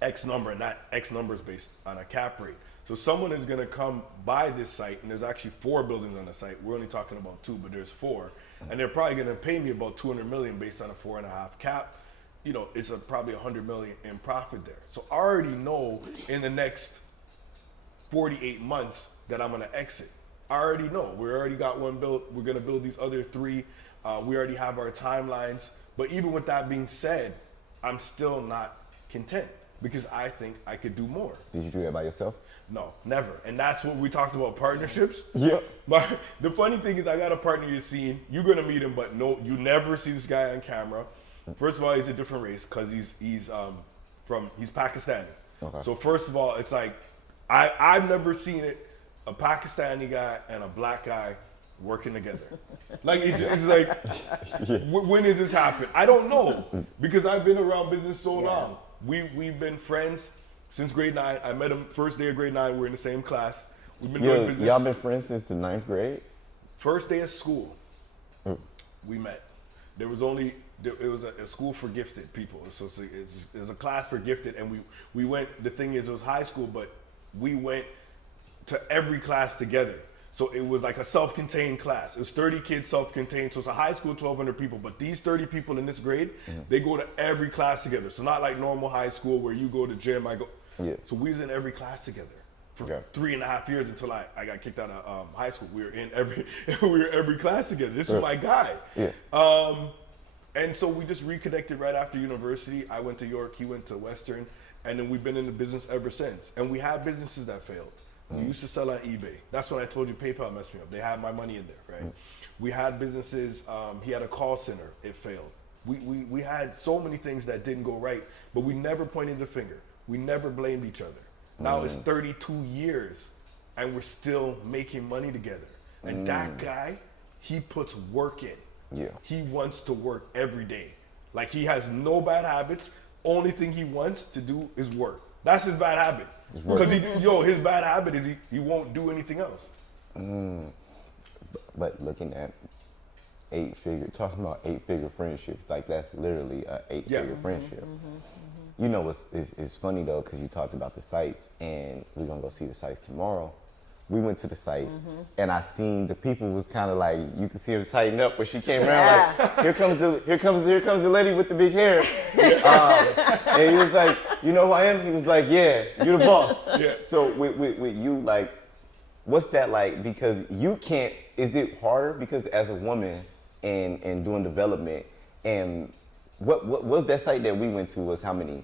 X number, and that X number is based on a cap rate. So someone is gonna come buy this site, and there's actually 4 buildings on the site. We're only talking about 2, but there's 4, and they're probably gonna pay me about 200 million based on a 4.5 cap. You know, it's probably 100 million in profit there. So I already know in the next 48 months that I'm gonna exit. I already know. We already got one built. We're gonna build these other 3. We already have our timelines. But even with that being said, I'm still not content because I think I could do more. Did you do that by yourself? No, never. And that's what we talked about, partnerships. Yeah. But the funny thing is I got a partner you're seeing. You're gonna meet him, but no, you never see this guy on camera. First of all, he's a different race because he's Pakistani. Okay. So first of all, it's like I've never seen it, a Pakistani guy and a black guy working together. Like it's like, when does this happen? I don't know because I've been around business so long. We've been friends since grade 9. I met him first day of grade 9. We're in the same class. We've been doing business. Y'all been friends since the 9th grade? First day of school, we met. There was it was a school for gifted people. So it's a class for gifted, and we went. The thing is, it was high school, but we went to every class together. So it was like a self-contained class. It was 30 kids self-contained. So it's a high school, 1,200 people. But these 30 people in this grade, they go to every class together. So not like normal high school where you go to gym, I go. Yeah. So we was in every class together for 3.5 years until I got kicked out of high school. We were in every class together. This is my guy. Yeah. And so we just reconnected right after university. I went to York, he went to Western, and then we've been in the business ever since. And we have businesses that failed. We used to sell on eBay. That's when I told you PayPal messed me up. They had my money in there, right? We had businesses, he had a call center, it failed. We had so many things that didn't go right, but we never pointed the finger. We never blamed each other. Now it's 32 years and we're still making money together. And that guy, he puts work in. Yeah. He wants to work every day. Like he has no bad habits. Only thing he wants to do is work. That's his bad habit. Because his bad habit is he won't do anything else. But looking at talking about 8-figure friendships, like that's literally a 8-figure friendship. You know, it's funny though, because you talked about the sites, and we're gonna go see the sites tomorrow. We went to the site, and I seen the people was kind of like, you could see her tighten up when she came around. Like, here comes the lady with the big hair. And he was like, you know who I am? He was like, yeah, you the boss. Yeah. So with you, like, what's that like? Because you can't. Is it harder because as a woman and doing development, and what was that site that we went to was how many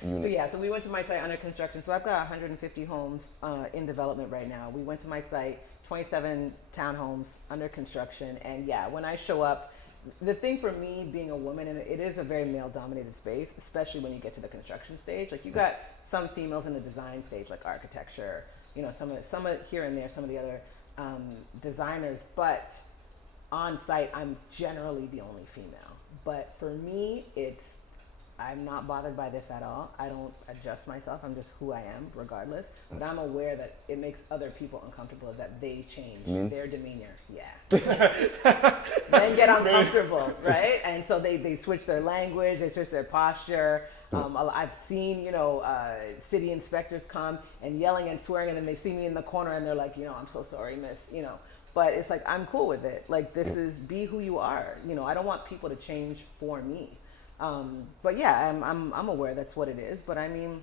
units? So we went to my site under construction. So I've got 150 homes in development right now. We went to my site, 27 townhomes under construction. And yeah, when I show up, the thing for me being a woman, and it is a very male-dominated space, especially when you get to the construction stage. Like you got some females in the design stage, like architecture, you know, some of here and there, some of the other designers. But on site, I'm generally the only female. But for me, I'm not bothered by this at all. I don't adjust myself. I'm just who I am, regardless. But I'm aware that it makes other people uncomfortable that they change their demeanor. Yeah. Then get uncomfortable, right? And so they switch their language, they switch their posture. I've seen, city inspectors come and yelling and swearing, and then they see me in the corner and they're like, I'm so sorry, miss, But it's like, I'm cool with it. Like, this is, be who you are. I don't want people to change for me. But yeah, I'm aware that's what it is. But I mean,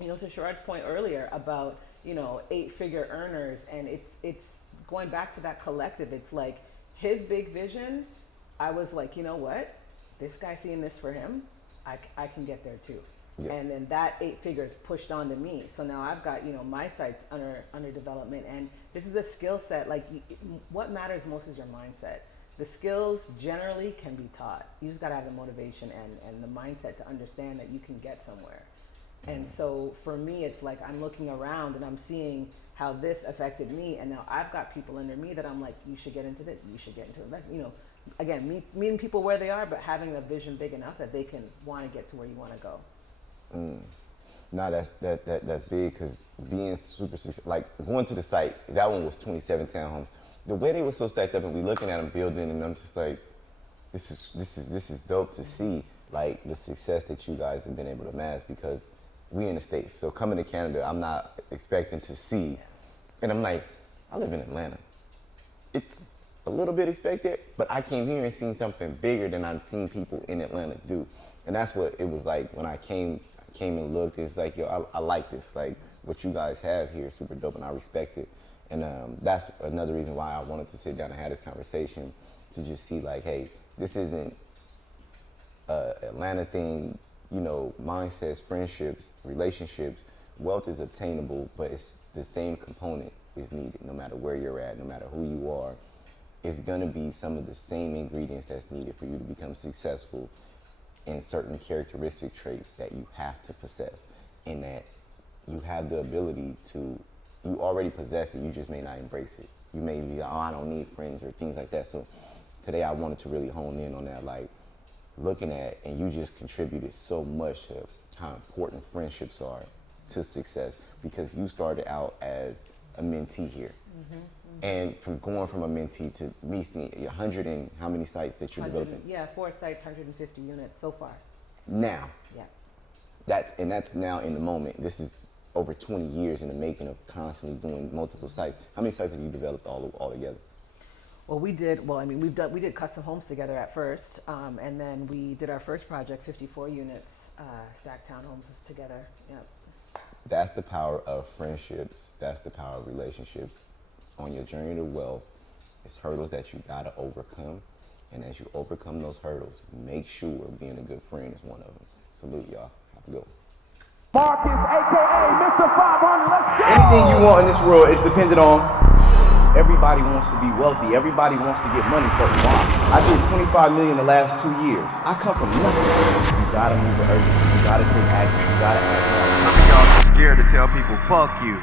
to Sherard's point earlier about, 8-figure earners, and it's going back to that collective. It's like his big vision. I was like, you know what? This guy seeing this for him, I can get there too. Yeah. And then that 8 figures pushed on to me. So now I've got, my sites under development, and this is a skill set. Like, what matters most is your mindset. The skills generally can be taught. You just got to have the motivation and the mindset to understand that you can get somewhere. And so for me, it's like I'm looking around and I'm seeing how this affected me, and now I've got people under me that I'm like, you should get into this, you should get into it. That's, again, meeting people where they are, but having a vision big enough that they can want to get to where you want to go. No, that's big, because being super, like going to the site, that one was 27 townhomes. The way they were so stacked up, and we looking at them building, and I'm just like, this is dope to see, like the success that you guys have been able to amass, because we in the States. So coming to Canada, I'm not expecting to see, and I'm like, I live in Atlanta. It's a little bit expected, but I came here and seen something bigger than I've seen people in Atlanta do. And that's what it was like when I came and looked. It's like, yo, I like this. Like, what you guys have here is super dope, and I respect it. And that's another reason why I wanted to sit down and have this conversation, to just see, like, hey, this isn't a Atlanta thing, mindsets, friendships, relationships. Wealth is obtainable, but it's the same component is needed no matter where you're at, no matter who you are. It's gonna be some of the same ingredients that's needed for you to become successful in certain characteristic traits that you have to possess, and that you have the ability to, you already possess it, you just may not embrace it. You may be, I don't need friends or things like that. So today I wanted to really hone in on that, like looking at, and you just contributed so much to how important friendships are to success, because you started out as a mentee here. And from going from a mentee to me seeing 100 and how many sites that you're developing? Yeah, 4 sites, 150 units so far. Now. Yeah. That's now in the moment. This is over 20 years in the making of constantly doing multiple sites. How many sites have you developed all together? Well, we did custom homes together at first, and then we did our first project, 54 units, stacked townhomes together. Yep. That's the power of friendships. That's the power of relationships. On your journey to wealth, it's hurdles that you gotta overcome. And as you overcome those hurdles, make sure being a good friend is one of them. Salute y'all. Have a good one. Marcus, aka Mr. 500, let's go! Anything you want in this world is dependent on. Everybody wants to be wealthy. Everybody wants to get money, but why? I did 25 million the last 2 years. I come from nothing. You gotta move with urgency. You gotta take action. You gotta act. Some of y'all too scared to tell people, fuck you.